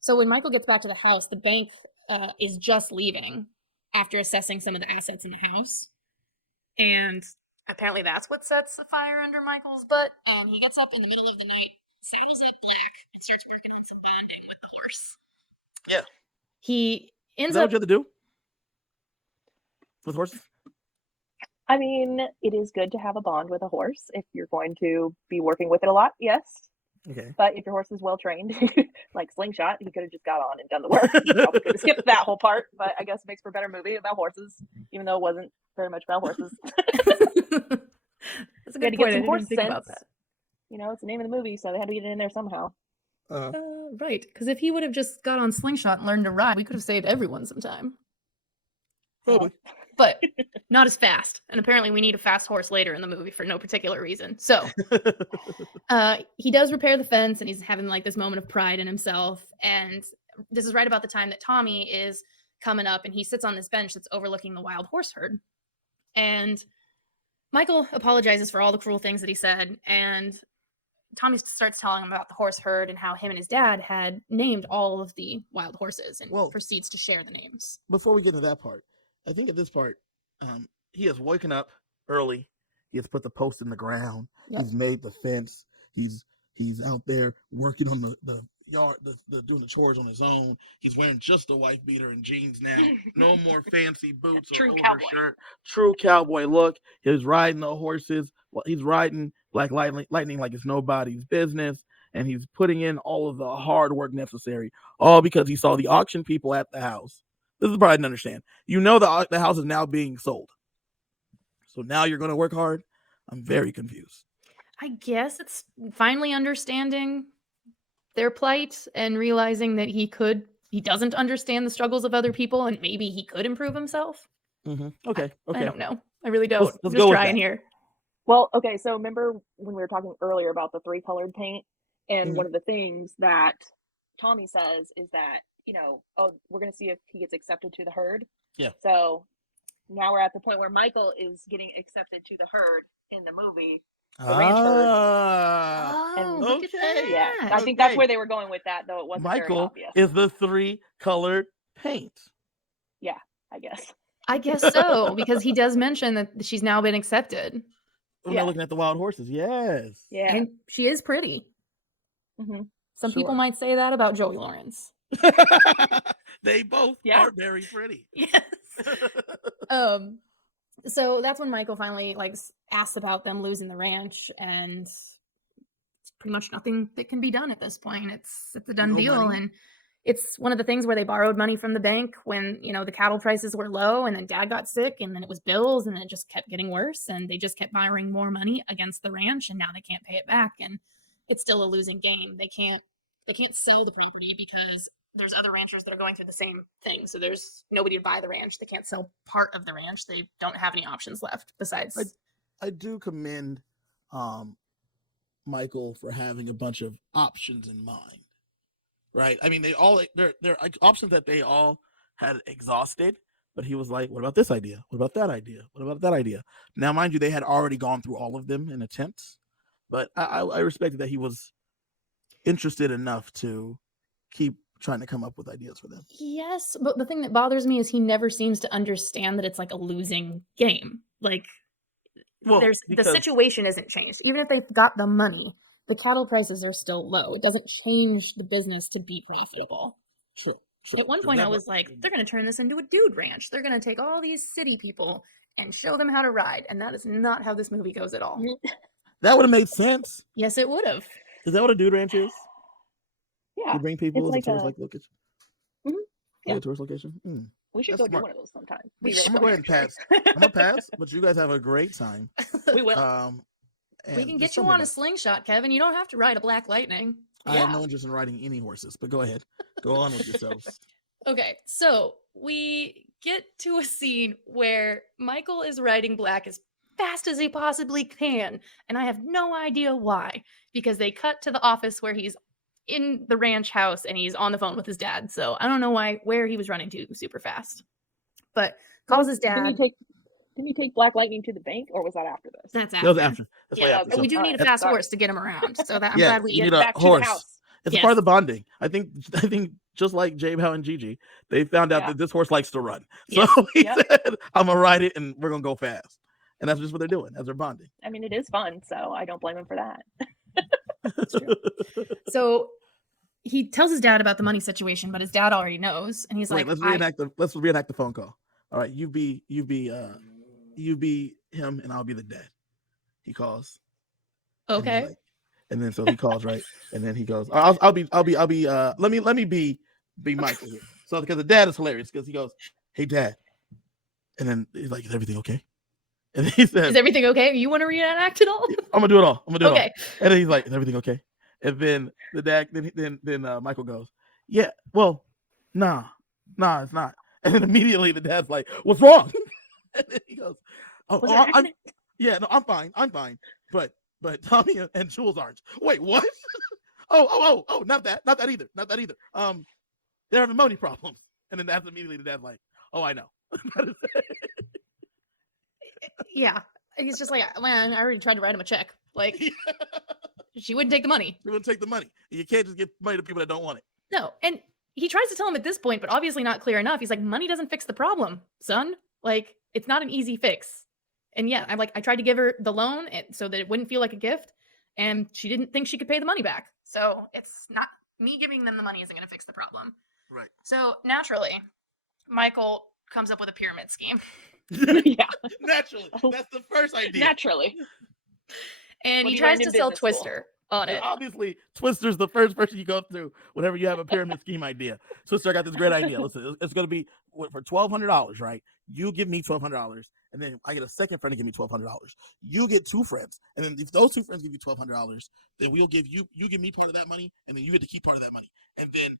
So when Michael gets back to the house, the bank is just leaving after assessing some of the assets in the house. And apparently that's what sets the fire under Michael's butt. He gets up in the middle of the night, saddles up Black, and starts working on some bonding with the horse. Yeah. He ends Is that up... what you have to do? With horses? I mean, it is good to have a bond with a horse if you're going to be working with it a lot, yes. Okay. But if your horse is well trained, like Slingshot, he could have just got on and done the work. He probably could have skipped that whole part, but I guess it makes for a better movie about horses, even though it wasn't very much about horses. That's a good point. I didn't think about that. You know, it's the name of the movie, so they had to get it in there somehow. Right, because if he would have just got on Slingshot and learned to ride, we could have saved everyone some time. Probably. but not as fast. And apparently we need a fast horse later in the movie for no particular reason. So he does repair the fence, and he's having like this moment of pride in himself. And this is right about the time that Tommy is coming up, and he sits on this bench that's overlooking the wild horse herd. And Michael apologizes for all the cruel things that he said, and Tommy starts telling him about the horse herd and how him and his dad had named all of the wild horses, and proceeds to share the names. Before we get into that part, I think at this part, he has woken up early. He has put the post in the ground. Yep. He's made the fence. He's out there working on the yard, doing the chores on his own. He's wearing just a wife beater and jeans now. No more fancy boots or overshirt. True cowboy look. He's riding the horses. Well, he's riding Black Lightning like it's nobody's business, and he's putting in all of the hard work necessary, all because he saw the auction people at the house. This is the part I didn't understand. You know the house is now being sold, so now you're going to work hard? I'm very confused. I guess it's finally understanding their plight and realizing that he doesn't understand the struggles of other people, and maybe he could improve himself. Mm-hmm. Okay. I don't know. I really don't. Let's just trying here. Well, okay, so remember when we were talking earlier about the 3-colored paint, and one of the things that Tommy says is that, we're going to see if he gets accepted to the herd. Yeah. So now we're at the point where Michael is getting accepted to the herd in the movie. The ranch herd. Look at that. Yeah, I think that's where they were going with that, though it wasn't very obvious. Michael is the 3-colored paint. Yeah, I guess so, because he does mention that she's now been accepted. We're not looking at the wild horses. Yes. Yeah. And she is pretty. Mm-hmm. Some people might say that about Joey Lawrence. They both are very pretty. Yes. So that's when Michael finally asks about them losing the ranch, and it's pretty much nothing that can be done at this point. It's a done deal. Money. And it's one of the things where they borrowed money from the bank when, the cattle prices were low, and then Dad got sick, and then it was bills, and then it just kept getting worse, and they just kept borrowing more money against the ranch, and now they can't pay it back, and it's still a losing game. They can't sell the property because there's other ranchers that are going through the same thing. So there's nobody to buy the ranch. They can't sell part of the ranch. They don't have any options left besides. I do commend Michael for having a bunch of options in mind. Right. I mean, they're options that they all had exhausted, but he was like, what about this idea? What about that idea? What about that idea? Now, mind you, they had already gone through all of them in attempts, but I respected that he was interested enough to keep trying to come up with ideas for them. Yes, but the thing that bothers me is he never seems to understand that it's like a losing game. The situation isn't changed. Even if they've got the money, the cattle prices are still low. It doesn't change the business to be profitable. Sure. At one point, I was like, they're going to turn this into a dude ranch. They're going to take all these city people and show them how to ride. And that is not how this movie goes at all. That would have made sense. Yes, it would have. Is that what a dude ranch is? Yeah. You bring people to a tourist location? Mm-hmm. Yeah. A tourist location? We should go do one of those sometime. I'm going to go ahead and pass. I'm going to pass, but you guys have a great time. We will. We can get you on a slingshot, Kevin. You don't have to ride a Black Lightning. I have no interest in riding any horses, but go ahead. Go on with yourselves. Okay, so we get to a scene where Michael is riding Black as fast as he possibly can, and I have no idea why, because they cut to the office where he's in the ranch house and he's on the phone with his dad. So I don't know where he was running to super fast, but calls his dad. Didn't he take Black Lightning to the bank, or was that after this? That's after. That was after. That's way after. So, we do need a fast horse to get him around. So that I'm glad we get back horse. to the house. It's a part of the bonding. I think just like J-Bow and Gigi, they found out that this horse likes to run. So he said, I'm going to ride it and we're going to go fast. And that's just what they're doing as they're bonding. I mean, it is fun, so I don't blame him for that. That's true. So he tells his dad about the money situation, but his dad already knows. And he's let's reenact the phone call. All right, you be him and I'll be the dad. He calls. Okay. And then so he calls, right? And then he goes, I'll be let me be Michael here. So because the dad is hilarious because he goes, hey dad. And then he's like, is everything okay? And he says, is everything okay? You want to reenact it all? I'm gonna do it all. I'm gonna do it all. And then he's like, is everything okay? And then the dad then Michael goes, yeah, well, nah, it's not. And then immediately the dad's like, what's wrong? And then he goes, "Oh, Was it an accident? yeah, no, I'm fine. But Tommy and Jules aren't. Wait, what? oh, not that either. They're having money problems." And then that's immediately the dad's like, "Oh, I know." Yeah. He's just like, man, I already tried to write him a check. Like, she wouldn't take the money. You wouldn't take the money. You can't just give money to people that don't want it. No. And he tries to tell him at this point, but obviously not clear enough. He's like, money doesn't fix the problem, son. Like, it's not an easy fix. And yeah, I tried to give her the loan so that it wouldn't feel like a gift. And she didn't think she could pay the money back. So it's not, me giving them the money isn't going to fix the problem. Right. So naturally, Michael comes up with a pyramid scheme. Yeah. Naturally. That's the first idea. Naturally. And What he do you tries learn to in sell business school? Twister on And it. obviously, Twister's the first person you go through whenever you have a pyramid scheme idea. Twister, I got this great idea. Listen, it's going to be for $1,200, right? You give me $1,200, and then I get a second friend to give me $1,200. You get two friends, and then if those two friends give you $1,200, then we'll give you give me part of that money, and then you get to keep part of that money. And then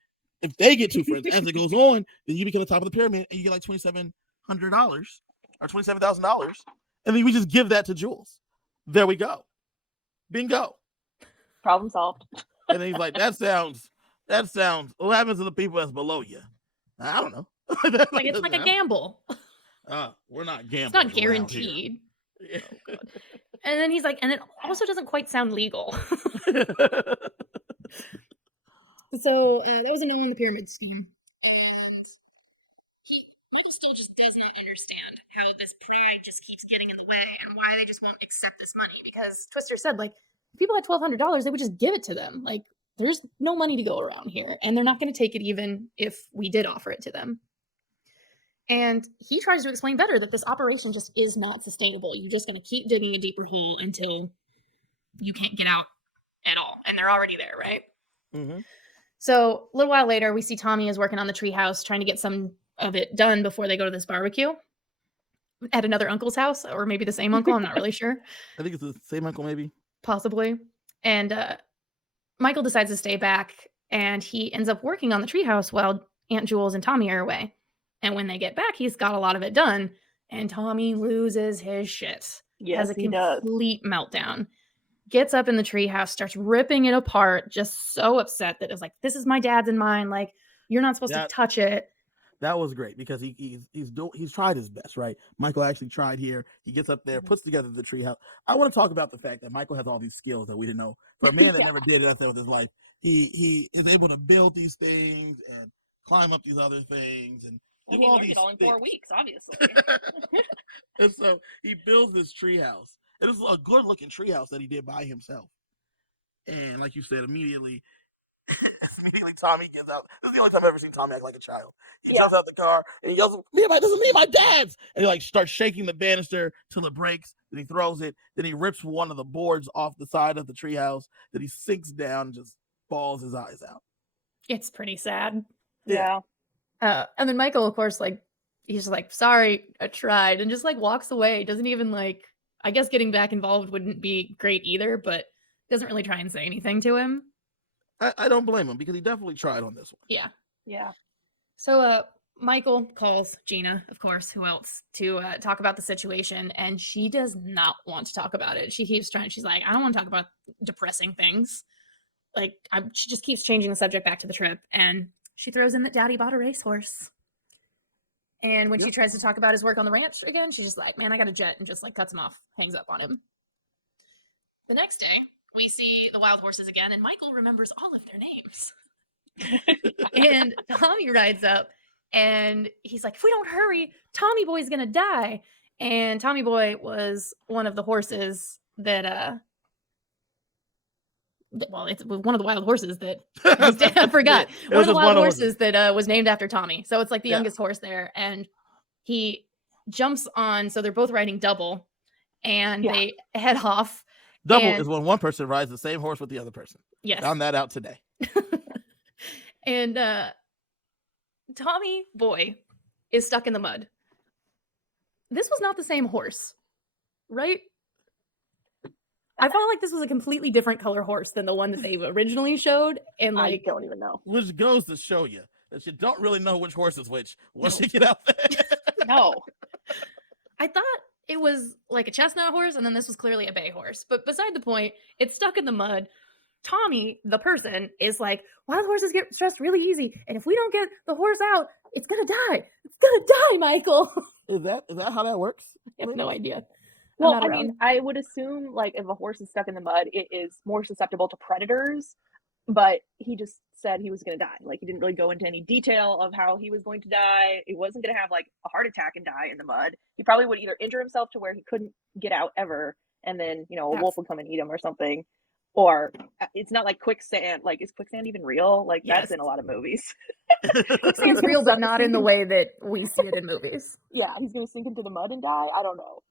if they get two friends, as it goes on, then you become the top of the pyramid, and you get like $2,700 or $27,000, and then we just give that to Jules. There we go. Bingo. Problem solved. And then he's like, that sounds, what happens to the people that's below you? I don't know. Like, it's like a gamble. We're not gambling. It's not guaranteed. Yeah. Oh, God. And then he's like, and it also doesn't quite sound legal. So that was a no in the pyramid scheme. And Michael still just does not understand how this pride just keeps getting in the way and why they just won't accept this money. Because Twister said, like, if people had $1,200, they would just give it to them. Like, there's no money to go around here, and they're not going to take it even if we did offer it to them. And he tries to explain better that this operation just is not sustainable. You're just going to keep digging a deeper hole until you can't get out at all. And they're already there, right? Mm-hmm. So a little while later, we see Tommy is working on the treehouse, trying to get some of it done before they go to this barbecue at another uncle's house, or maybe the same uncle. I'm not really sure. I think it's the same uncle, maybe. Possibly. And Michael decides to stay back, and he ends up working on the treehouse while Aunt Jules and Tommy are away. And when they get back, he's got a lot of it done, and Tommy loses his shit. Yes, has a he does. complete meltdown. Gets up in the treehouse, starts ripping it apart, just so upset that it's like, this is my dad's and mine. Like, you're not supposed to touch it. That was great because he's tried his best, right? Michael actually tried here. He gets up there, puts together the treehouse. I want to talk about the fact that Michael has all these skills that we didn't know. For a man that never did anything with his life, he is able to build these things and climb up these other things and do all these all in things. 4 weeks, obviously. And so he builds this treehouse. It was a good looking treehouse that he did by himself. And like you said, immediately Tommy gets out. This is the only time I've ever seen Tommy act like a child. He jumps out the car and he yells, "This is me and my dad's!" And he like starts shaking the banister till it breaks. Then he throws it. Then he rips one of the boards off the side of the treehouse. Then he sinks down and just bawls his eyes out. It's pretty sad. Yeah. And then Michael, of course, like, he's like, sorry, I tried, and just like walks away. Doesn't even like, I guess getting back involved wouldn't be great either, but doesn't really try and say anything to him. I don't blame him because he definitely tried on this one. Yeah. Yeah. So Michael calls Gina, of course, who else, to talk about the situation, and she does not want to talk about it. She keeps trying. She's like, I don't want to talk about depressing things. Like, she just keeps changing the subject back to the trip, and she throws in that Daddy bought a racehorse. And when she tries to talk about his work on the ranch again, she's just like, man, I got a jet, and just like cuts him off, hangs up on him. The next day, we see the wild horses again, and Michael remembers all of their names. And Tommy rides up, and he's like, if we don't hurry, Tommy Boy's gonna die. And Tommy Boy was one of the horses that well, it's one of the wild horses that I forgot. One of the wild horses that was named after Tommy. So it's like the youngest horse there, and he jumps on, so they're both riding double, and they head off. Double is when one person rides the same horse with the other person. Yes. Found that out today. And Tommy Boy is stuck in the mud. This was not the same horse, right? I felt like this was a completely different color horse than the one that they originally showed. And like, I don't even know. Which goes to show you that you don't really know which horse is which once you get out there. No. I like a chestnut horse, and then this was clearly a bay horse. But beside the point, it's stuck in the mud. Tommy, the person, is like, wild horses get stressed really easy, and if we don't get the horse out, it's gonna die. It's gonna die, Michael. Is that how that works? I have no idea. Well, not I mean, around. I would assume like if a horse is stuck in the mud, it is more susceptible to predators. But he just said he was going to die. Like he didn't really go into any detail of how he was going to die. He wasn't going to have like a heart attack and die in the mud. He probably would either injure himself to where he couldn't get out ever, and then a wolf would come and eat him or something. Or it's not like quicksand. Like, is quicksand even real? Like that's in a lot of movies. Quicksand's real, but not in the way that we see it in movies. Yeah, he's going to sink into the mud and die. I don't know.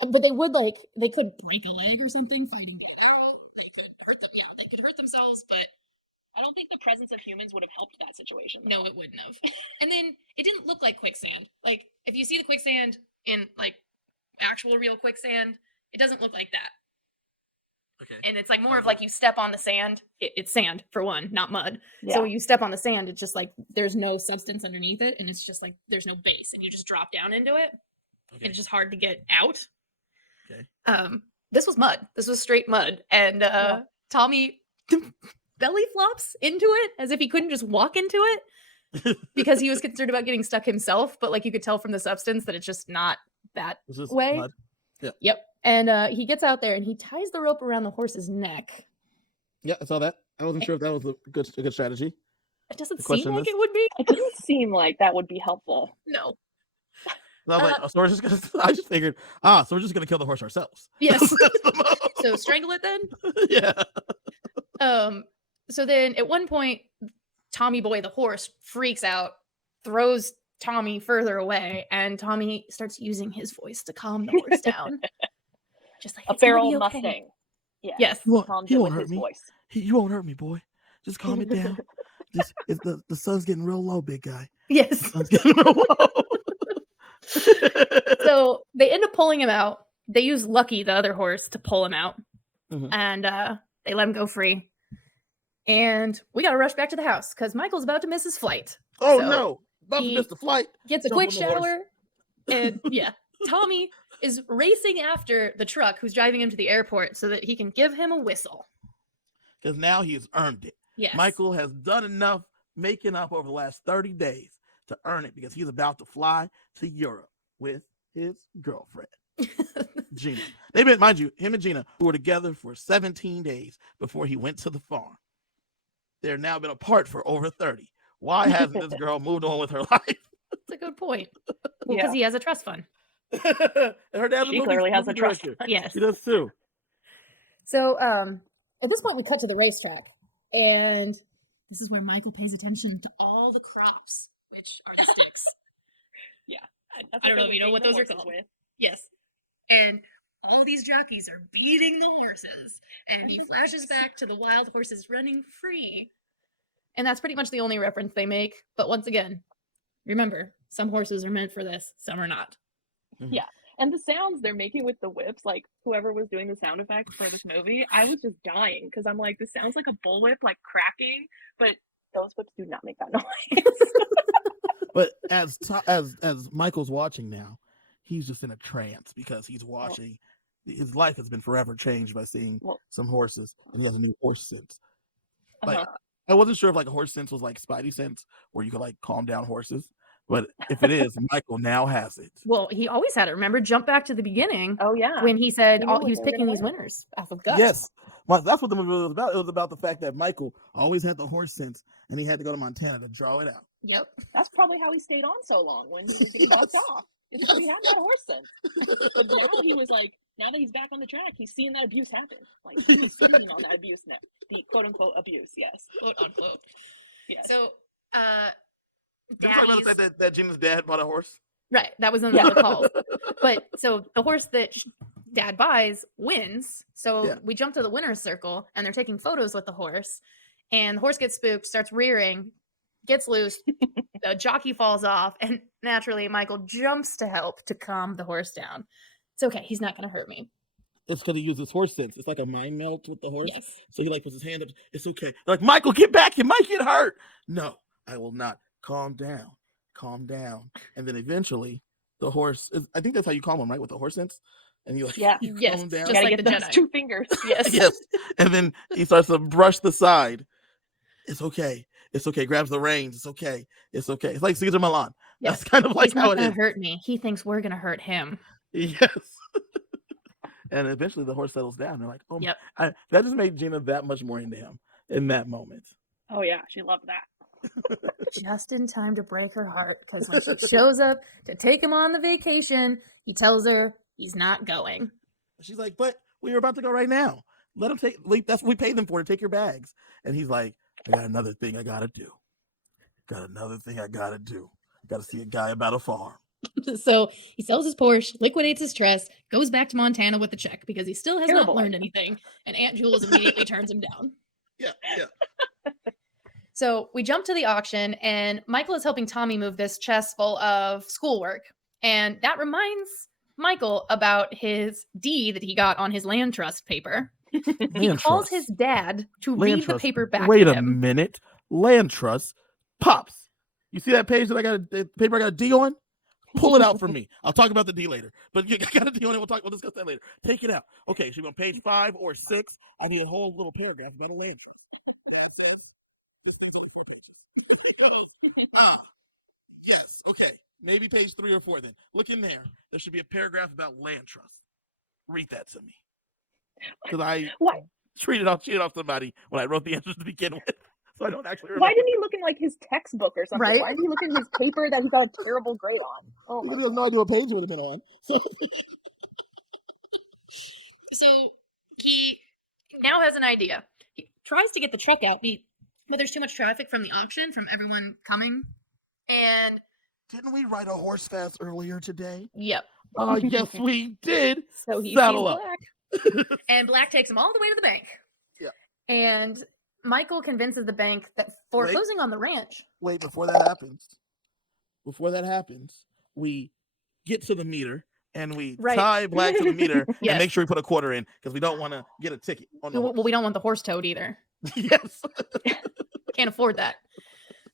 But they could break a leg or something fighting it out. They could hurt them. Yeah, they could hurt themselves, but I don't think the presence of humans would have helped that situation. no, it wouldn't have. And then it didn't look like quicksand. Like if you see the quicksand in like actual real quicksand, it doesn't look like that. Okay. And it's like more of like you step on the sand. It's sand for one, not mud. Yeah. So when you step on the sand, it's just like there's no substance underneath it, and it's just like there's no base, and you just drop down into it. Okay. And it's just hard to get out. Okay. This was mud. This was straight mud, and Tommy belly flops into it as if he couldn't just walk into it because he was concerned about getting stuck himself. But like you could tell from the substance that it's just not that way. Mud. Yeah. Yep. And he gets out there and he ties the rope around the horse's neck. Yeah, I saw that. I wasn't sure if that was a good strategy. It doesn't The seem question like is- it would be. It doesn't seem like that would be helpful. No. And I was like, so we're just gonna. I just figured, so we're just gonna kill the horse ourselves. Yes. That's the move. So strangle it then. Yeah. So then at one point, Tommy Boy the horse freaks out, throws Tommy further away, and Tommy starts using his voice to calm the horse down. Just like A "It's gonna feral be okay." Mustang. Yeah. Yes. Calms He it won't with hurt his me. voice. You won't hurt me, boy. Just calm it down. The sun's getting real low, big guy. Yes. Sun's getting real low. So they end up pulling him out. They use Lucky, the other horse, to pull him out. Mhm. And they let him go free. And we got to rush back to the house because Michael's about to miss his flight. Oh So no! About to he miss the flight. Gets a Jump quick on the horse. shower. And yeah, Tommy is racing after the truck who's driving him to the airport so that he can give him a whistle. Because now he has earned it. Yes. Michael has done enough making up over the last 30 days to earn it because he's about to fly to Europe with his girlfriend, Gina. They've been, mind you, him and Gina who were together for 17 days before he went to the farm. They're now been apart for over 30. Why hasn't this girl moved on with her life? That's a good point. Well, because he has a trust fund. And her dad's She clearly has a trust director. fund. Yes. She does too. So at this point, we cut to the racetrack. And this is where Michael pays attention to all the crops, which are the sticks. I don't know if you know what those are called. Yes. And all these jockeys are beating the horses. And he flashes back to the wild horses running free. And that's pretty much the only reference they make. But once again, remember, some horses are meant for this, some are not. Yeah. And the sounds they're making with the whips, like whoever was doing the sound effects for this movie, I was just dying because I'm like, this sounds like a bullwhip, like cracking, but those whips do not make that noise. But as Michael's watching now, he's just in a trance because he's watching. His life has been forever changed by seeing some horses, and he has a new horse sense. Like I wasn't sure if like a horse sense was like Spidey sense, where you could like calm down horses. But if it is, Michael now has it. Well, he always had it. Remember, jump back to the beginning. Oh yeah. When he said He knew he was what they were picking gonna these win. winners off of gut. Yes. Well, that's what the movie was about. It was about the fact that Michael always had the horse sense, and he had to go to Montana to draw it out. Yep. That's probably how he stayed on so long when he was getting bucked off. It's because he had that horse sense. But now he was like, now that he's back on the track, he's seeing that abuse happen. Like he's feeding on that abuse now. The quote unquote abuse, yes. Quote unquote. Yes. So, Did you talk about the fact that Gina's dad bought a horse? right, that was on the other calls. But so the horse that Dad buys wins. So we jump to the winner's circle, and they're taking photos with the horse. And the horse gets spooked, starts rearing, gets loose. The jockey falls off, and naturally, Michael jumps to help to calm the horse down. It's okay. He's not going to hurt me. It's because he uses horse sense. It's like a mind melt with the horse. Yes. So he like puts his hand up. It's okay. They're like, Michael, get back. You might get hurt. No, I will not. Calm down. Calm down. And then eventually the horse is, I think that's how you call him, right? With the horse sense. and you Yeah. you Yes, calm him down. just Gotta like get the those Jedi. 2 fingers. Yes. Yes, and then he starts to brush the side. It's okay. It's okay. Grabs the reins. It's okay. It's okay. It's like Caesar Milan. Yeah. That's kind of like He's how not it gonna is. hurt me. He thinks we're gonna hurt him. Yes. And eventually the horse settles down. They're like, oh, Yep. that just made Gina that much more into him in that moment. Oh yeah, she loved that. Just in time to break her heart, because when she shows up to take him on the vacation, he tells her he's not going. She's like, but we were about to go right now. Let him that's what we paid them for, to take your bags. And he's like, I got another thing I gotta do. Got to see a guy about a farm. So he sells his Porsche, liquidates his trust, goes back to Montana with the check because he still has Terrible not learned idea. anything, and Aunt Jules immediately turns him down. Yeah. So we jump to the auction, and Michael is helping Tommy move this chest full of schoolwork. And that reminds Michael about his deed that he got on his land trust paper. He calls his dad to read the paper back Wait to a him. minute. Land trust. Pops. You see that page that the paper I got a D on? Pull it out for me. I'll talk about the D later. But you got a D on it. We'll discuss that later. Take it out. Okay, so on page 5 or 6, I need a whole little paragraph about a land trust. That says, this thing's only 4 pages. Yes, okay. Maybe page 3 or 4 then. Look in there. There should be a paragraph about land trust. Read that to me. Because I cheated off somebody when I wrote the answers to begin with. So I don't actually remember. Why didn't he look in like his textbook or something? Right? Why did he look in his paper that he got a terrible grade on? Oh my Because he has no idea what page it would have been on. So he now has an idea. He tries to get the truck out, but there's too much traffic from the auction, from everyone coming. And Didn't we ride a horse fast earlier today? yep. Yes, we did. So he Saddle sees up. black. And Black takes him all the way to the bank. Yeah. And Michael convinces the bank that foreclosing on the ranch. Wait, before that happens, we get to the meter and we tie Black to the meter Yes. and make sure we put a quarter in because we don't want to get a ticket. On the Well, we don't want the horse towed either. Yes. Can't afford that.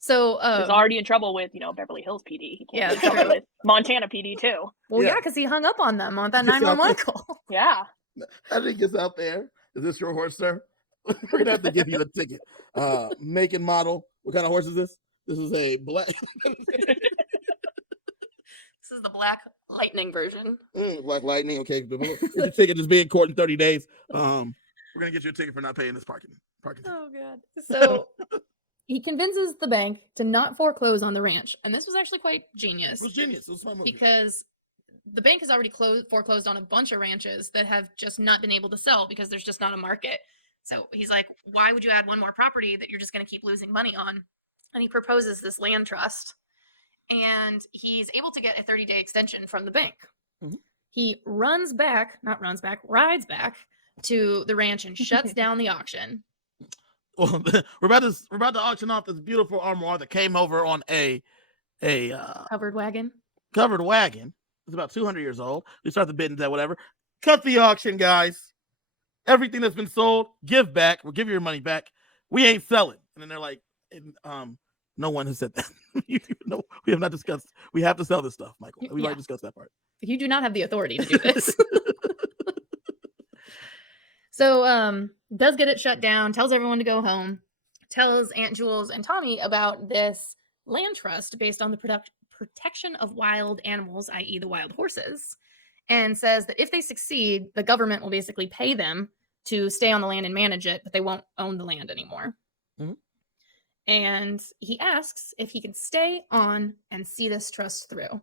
So He's already in trouble with, Beverly Hills PD. He can't get in trouble with Montana PD too. well, Yeah. yeah, because he hung up on them on that Just 911 call. Yeah. As he gets out there, is this your horse, sir? We're gonna have to give you a ticket. Make and model. What kind of horse is this? This is a black. This is the Black Lightning version. Black Lightning. Okay, it's your ticket. Just be in court in 30 days. We're gonna get you a ticket for not paying this parking. Oh god. So he convinces the bank to not foreclose on the ranch, and this was actually quite genius. It was genius. It was my movie. Because the bank has already foreclosed on a bunch of ranches that have just not been able to sell because there's just not a market. So he's like, why would you add one more property that you're just going to keep losing money on? And he proposes this land trust. And he's able to get a 30-day extension from the bank. Mhm. He rides back to the ranch and shuts down the auction. Well, we're about to auction off this beautiful armoire that came over on a Covered wagon. covered wagon. It's about 200 years old. We start the bidding, whatever. Cut the auction, guys. Everything that's been sold, give back. We'll give you your money back. We ain't selling. And then they're like, no one has said that. No, we have not discussed. We have to sell this stuff, Michael. We've already discussed that part. You do not have the authority to do this. So does get it shut down, tells everyone to go home, tells Aunt Jules and Tommy about this land trust based on the protection of wild animals, i.e. the wild horses, and says that if they succeed, the government will basically pay them to stay on the land and manage it, but they won't own the land anymore. Mhm. And he asks if he can stay on and see this trust through.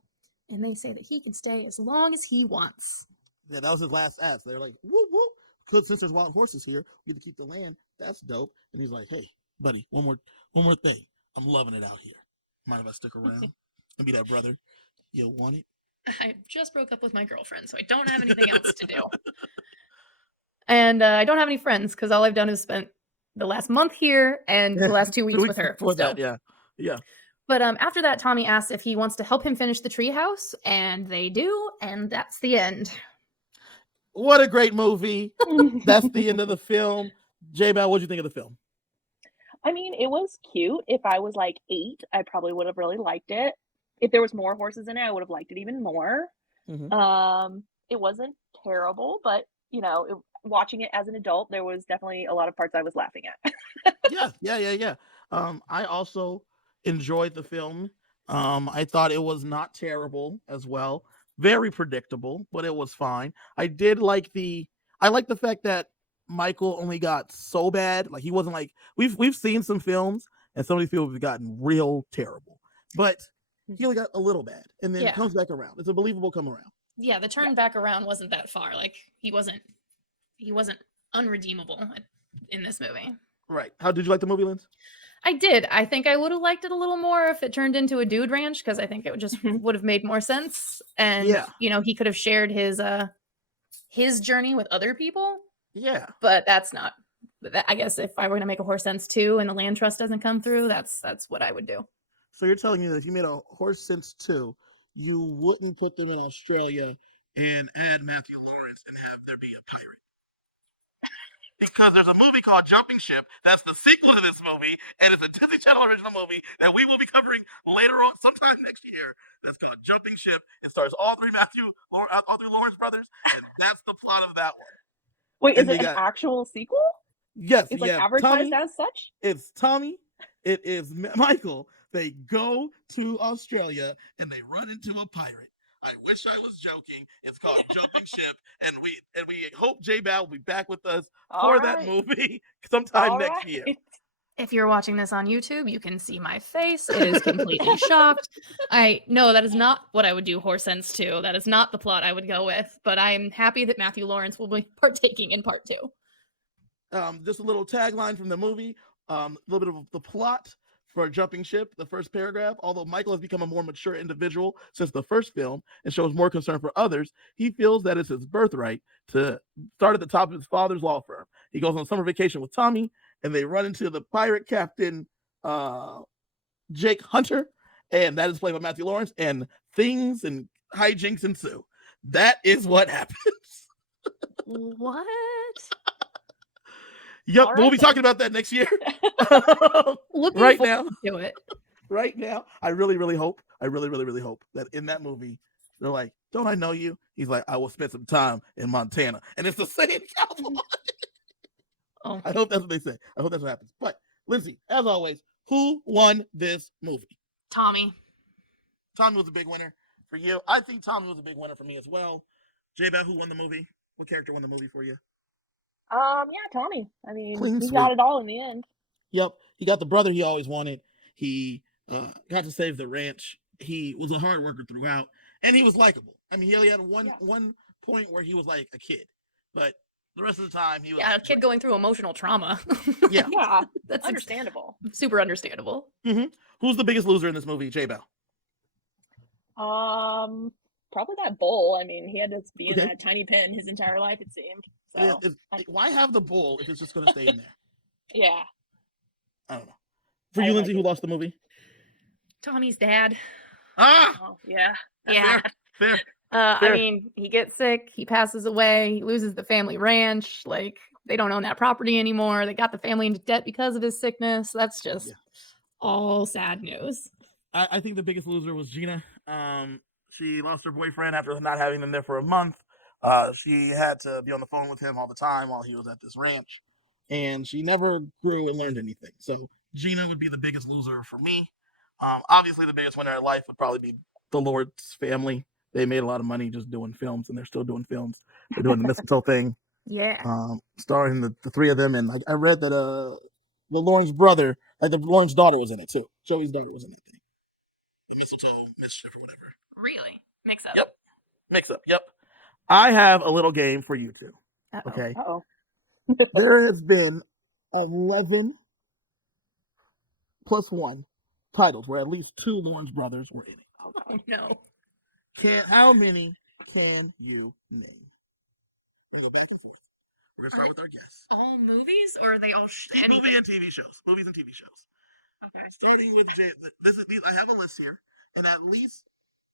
And they say that he can stay as long as he wants. Yeah, that was his last ask. They're like, whoop, whoop. Because since there's wild horses here, we get to keep the land. That's dope. And he's like, hey, buddy, one more thing. I'm loving it out here. Mind if I stick around and be that brother? You want it? I just broke up with my girlfriend, so I don't have anything else to do. And I don't have any friends because all I've done is spent the last month here and the last 2 weeks with her. Before still. that, yeah. But after that, Tommy asks if he wants to help him finish the treehouse, and they do, and that's the end. What a great movie. That's the end of the film. J-Bal, what'd you think of the film? I mean, it was cute. If I was like 8, I probably would have really liked it. If there was more horses in it, I would have liked it even more. Mhm. It wasn't terrible, but watching it as an adult, there was definitely a lot of parts I was laughing at. Yeah. I also enjoyed the film. I thought it was not terrible as well. Very predictable, but it was fine. I like the fact that Michael only got so bad. Like he wasn't like we've seen some films and some of these people have gotten real terrible. But he only got a little bad and then comes back around. It's a believable come around. Yeah, the turn back around wasn't that far. Like he wasn't unredeemable in this movie. Right. How did you like the movie, Lindz? I did. I think I would have liked it a little more if it turned into a dude ranch, because I think it would have made more sense. And he could have shared his journey with other people. Yeah. But that's not. I guess if I were going to make a Horse Sense 2 and the land trust doesn't come through, that's what I would do. So you're telling me that if you made a Horse Sense 2, you wouldn't put them in Australia and add Matthew Lawrence and have there be a pirate? Because there's a movie called Jumping Ship that's the sequel to this movie, and it's a Disney Channel original movie that we will be covering later on, sometime next year. That's called Jumping Ship. It stars all three Lawrence brothers, and that's the plot of that one. Wait, is it an actual sequel? Yes, it's like advertised Tommy, as such. It's Tommy. It is Michael. They go to Australia and they run into a pirate. I wish I was joking. It's called Jumping Ship, and we hope J-Bow will be back with us for that movie sometime next year. If you're watching this on YouTube, you can see my face. It is completely shocked. No, that is not what I would do Horse Sense 2. That is not the plot I would go with, but I'm happy that Matthew Lawrence will be partaking in part 2. Just a little tagline from the movie, a little bit of the plot for Jumping Ship, the first paragraph. Although Michael has become a more mature individual since the first film and shows more concern for others, he feels that it's his birthright to start at the top of his father's law firm. He goes on summer vacation with Tommy, and they run into the pirate captain, Jake Hunter, and that is played by Matthew Lawrence, and things and hijinks ensue. That is what happens. What? Yep, we'll be talking about that next year. Looking forward to it. Right now, I really, really hope that in that movie, they're like, "Don't I know you?" He's like, "I will spend some time in Montana," and it's the same cowboy. Oh. I hope that's what they say. I hope that's what happens. But Lindsay, as always, who won this movie? Tommy. Tommy was a big winner for you. I think Tommy was a big winner for me as well. J-Bow, who won the movie? What character won the movie for you? Tommy. I mean, Clean he sweep. got it all in the end. Yep, he got the brother he always wanted. He got to save the ranch. He was a hard worker throughout, and he was likable. I mean, he only had one point where he was like a kid, but the rest of the time he was a kid going through emotional trauma. Yeah, that's understandable. Super understandable. Mm-hmm. Who's the biggest loser in this movie, J-Bow? Probably that bull. I mean, he had to be in that tiny pen his entire life, it seemed. So why have the bull if it's just going to stay in there? Yeah. I don't know. For you, Lindsay, who lost the movie? Tommy's dad. Oh, yeah. Fair. I mean, he gets sick, he passes away, he loses the family ranch. Like, they don't own that property anymore. They got the family into debt because of his sickness. That's just all sad news. I think the biggest loser was Gina. She lost her boyfriend after not having them there for a month. She had to be on the phone with him all the time while he was at this ranch, and she never grew and learned anything. So Gina would be the biggest loser for me. Obviously, the biggest winner in life would probably be the Lord's family. They made a lot of money just doing films, and they're still doing films. They're doing the mistletoe thing. Yeah. Starring the three of them, and I read that the Lawrence brother, the Lawrence daughter was in it too. Joey's daughter was in that thing. The mistletoe mischief or whatever. Really? Mix up. Yep. Mix up. Yep. I have a little game for you two. Uh-oh. Okay. Uh-oh. There has been 11 plus 1 titles where at least 2 Lawrence brothers were in it. Oh no. How many can you name? We'll go back and forth. We're gonna start with our guests. All movies, or are they all Movie and TV shows. Movies and TV shows. Okay. Starting with Jay. I have a list here, and at least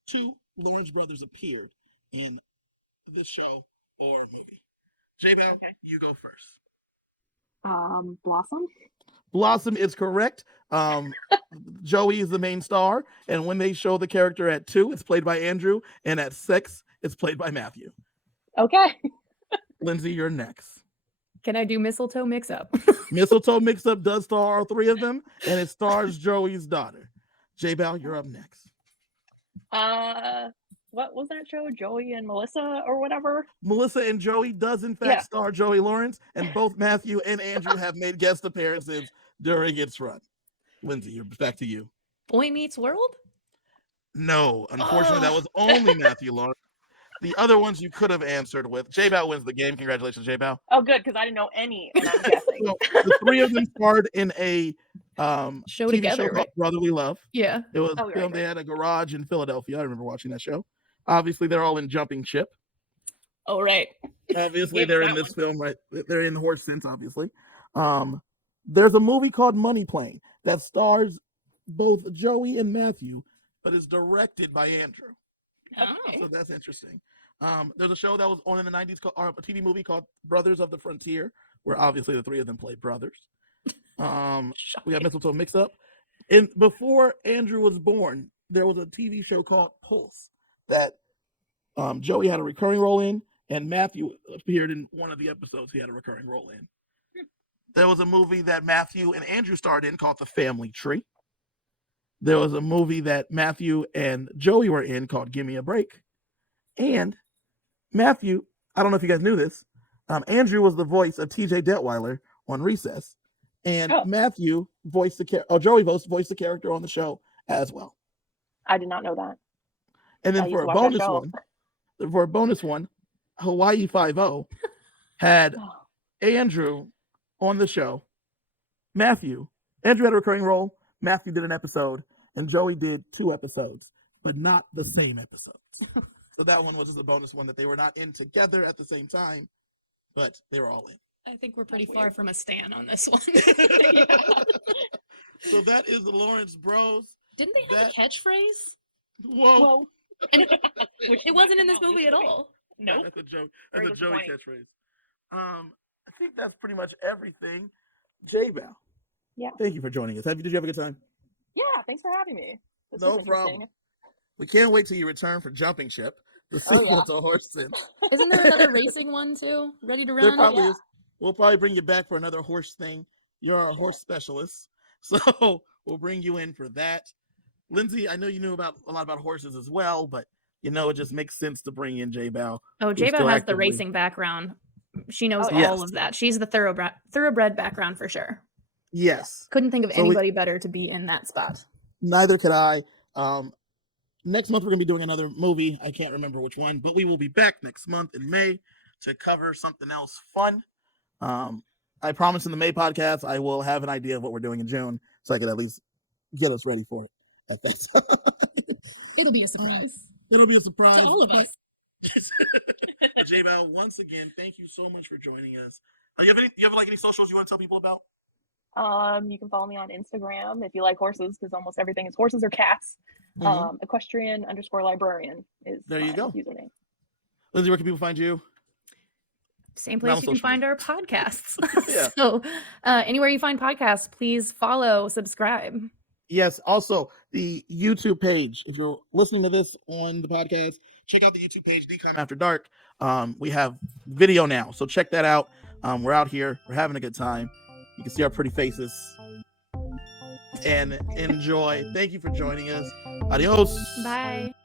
2 Lawrence brothers appeared in this show or movie. J-Bow, you go first. Blossom? Blossom is correct. Joey is the main star, and when they show the character at 2, it's played by Andrew, and at 6, it's played by Matthew. Okay. Lindsay, you're next. Can I do mistletoe mix up? Mistletoe Mix-Up does star all three of them, and it stars Joey's daughter. J-Bal, you're up next. What was that show? Joey and Melissa or whatever? Melissa and Joey does in fact Yeah. star Joey Lawrence, and both Matthew and Andrew have made guest appearances during its run. Lindsay, you're back to you. Boy Meets World? No, unfortunately, that was only Matthew Lawrence. The other ones you could have answered with. J-Bal wins the game. Congratulations, J-Bal. Oh, good, because I didn't know any, and I'm guessing. So, the three of them starred in a Show TV together, show called right? Brotherly Love. Yeah. It was Oh, right, filmed. They right. had a garage in Philadelphia. I remember watching that show. Obviously, they're all in Jumping Ship. Oh, right. Obviously, Gave they're us in that this film, right? They're in Horse Sense, obviously. There's a movie called Money Plane that stars both Joey and Matthew, but is directed by Andrew. Oh. So that's interesting. There's a show that was on in the 90s, or a TV movie called Brothers of the Frontier, where obviously the three of them play brothers. We got Mistletoe Mix-Up. And before Andrew was born, there was a TV show called Pulse that Joey had a recurring role in, and Matthew appeared in one of the episodes he had a recurring role in. There was a movie that Matthew and Andrew starred in called The Family Tree. There was a movie that Matthew and Joey were in called Give Me a Break. And Matthew, I don't know if you guys knew this, Andrew was the voice of TJ Detweiler on Recess. And Matthew voiced Joey voiced the character on the show as well. I did not know that. And then for a bonus one, Hawaii Five-0 had Andrew on the show. Andrew had a recurring role. Matthew did an episode, and Joey did 2 episodes, but not the same episodes. So that one was just a bonus one that they were not in together at the same time, but they were all in. I think we're pretty far from a stan on this one. Yeah. So that is the Lawrence Bros. Didn't they have a catchphrase? Whoa. And it wasn't in this movie at all. Nope. That's a joke. Very That's a Joey disappointing. catchphrase. I think that's pretty much everything. J-Bal. Yeah. Thank you for joining us. Did you have a good time? Yeah, thanks for having me. This No was interesting. problem. We can't wait till you return for Jumping Ship. The sequel to Horse Sense. Isn't there another racing one too? Ready to There run? probably is. We'll probably bring you back for another horse thing. You're a horse specialist, so we'll bring you in for that. Lindsay, I know you knew a lot about horses as well, but it just makes sense to bring in J-Bal. Oh, J-Bal has the racing background. She knows all of that. She's the thoroughbred background for sure. Yes. Couldn't think of anybody better to be in that spot. Neither could I. Next month, we're going to be doing another movie. I can't remember which one, but we will be back next month in May to cover something else fun. I promise in the May podcast, I will have an idea of what we're doing in June, so I could at least get us ready for it at that time. It'll be a surprise. It'll be a surprise. To all of us. J-Bal, once again, thank you so much for joining us. You have any socials you want to tell people about? You can follow me on Instagram if you like horses, because almost everything is horses or cats. Equestrian_librarian is there you go. Username. Lindsay, where can people find you? Same place you can find our podcasts. Yeah. So anywhere you find podcasts, please follow, subscribe. Yes. Also, the YouTube page. If you're listening to this on the podcast, check out the YouTube page, DCOM After Dark. We have video now, so check that out. We're out here. We're having a good time. You can see our pretty faces. And enjoy. Thank you for joining us. Adios. Bye.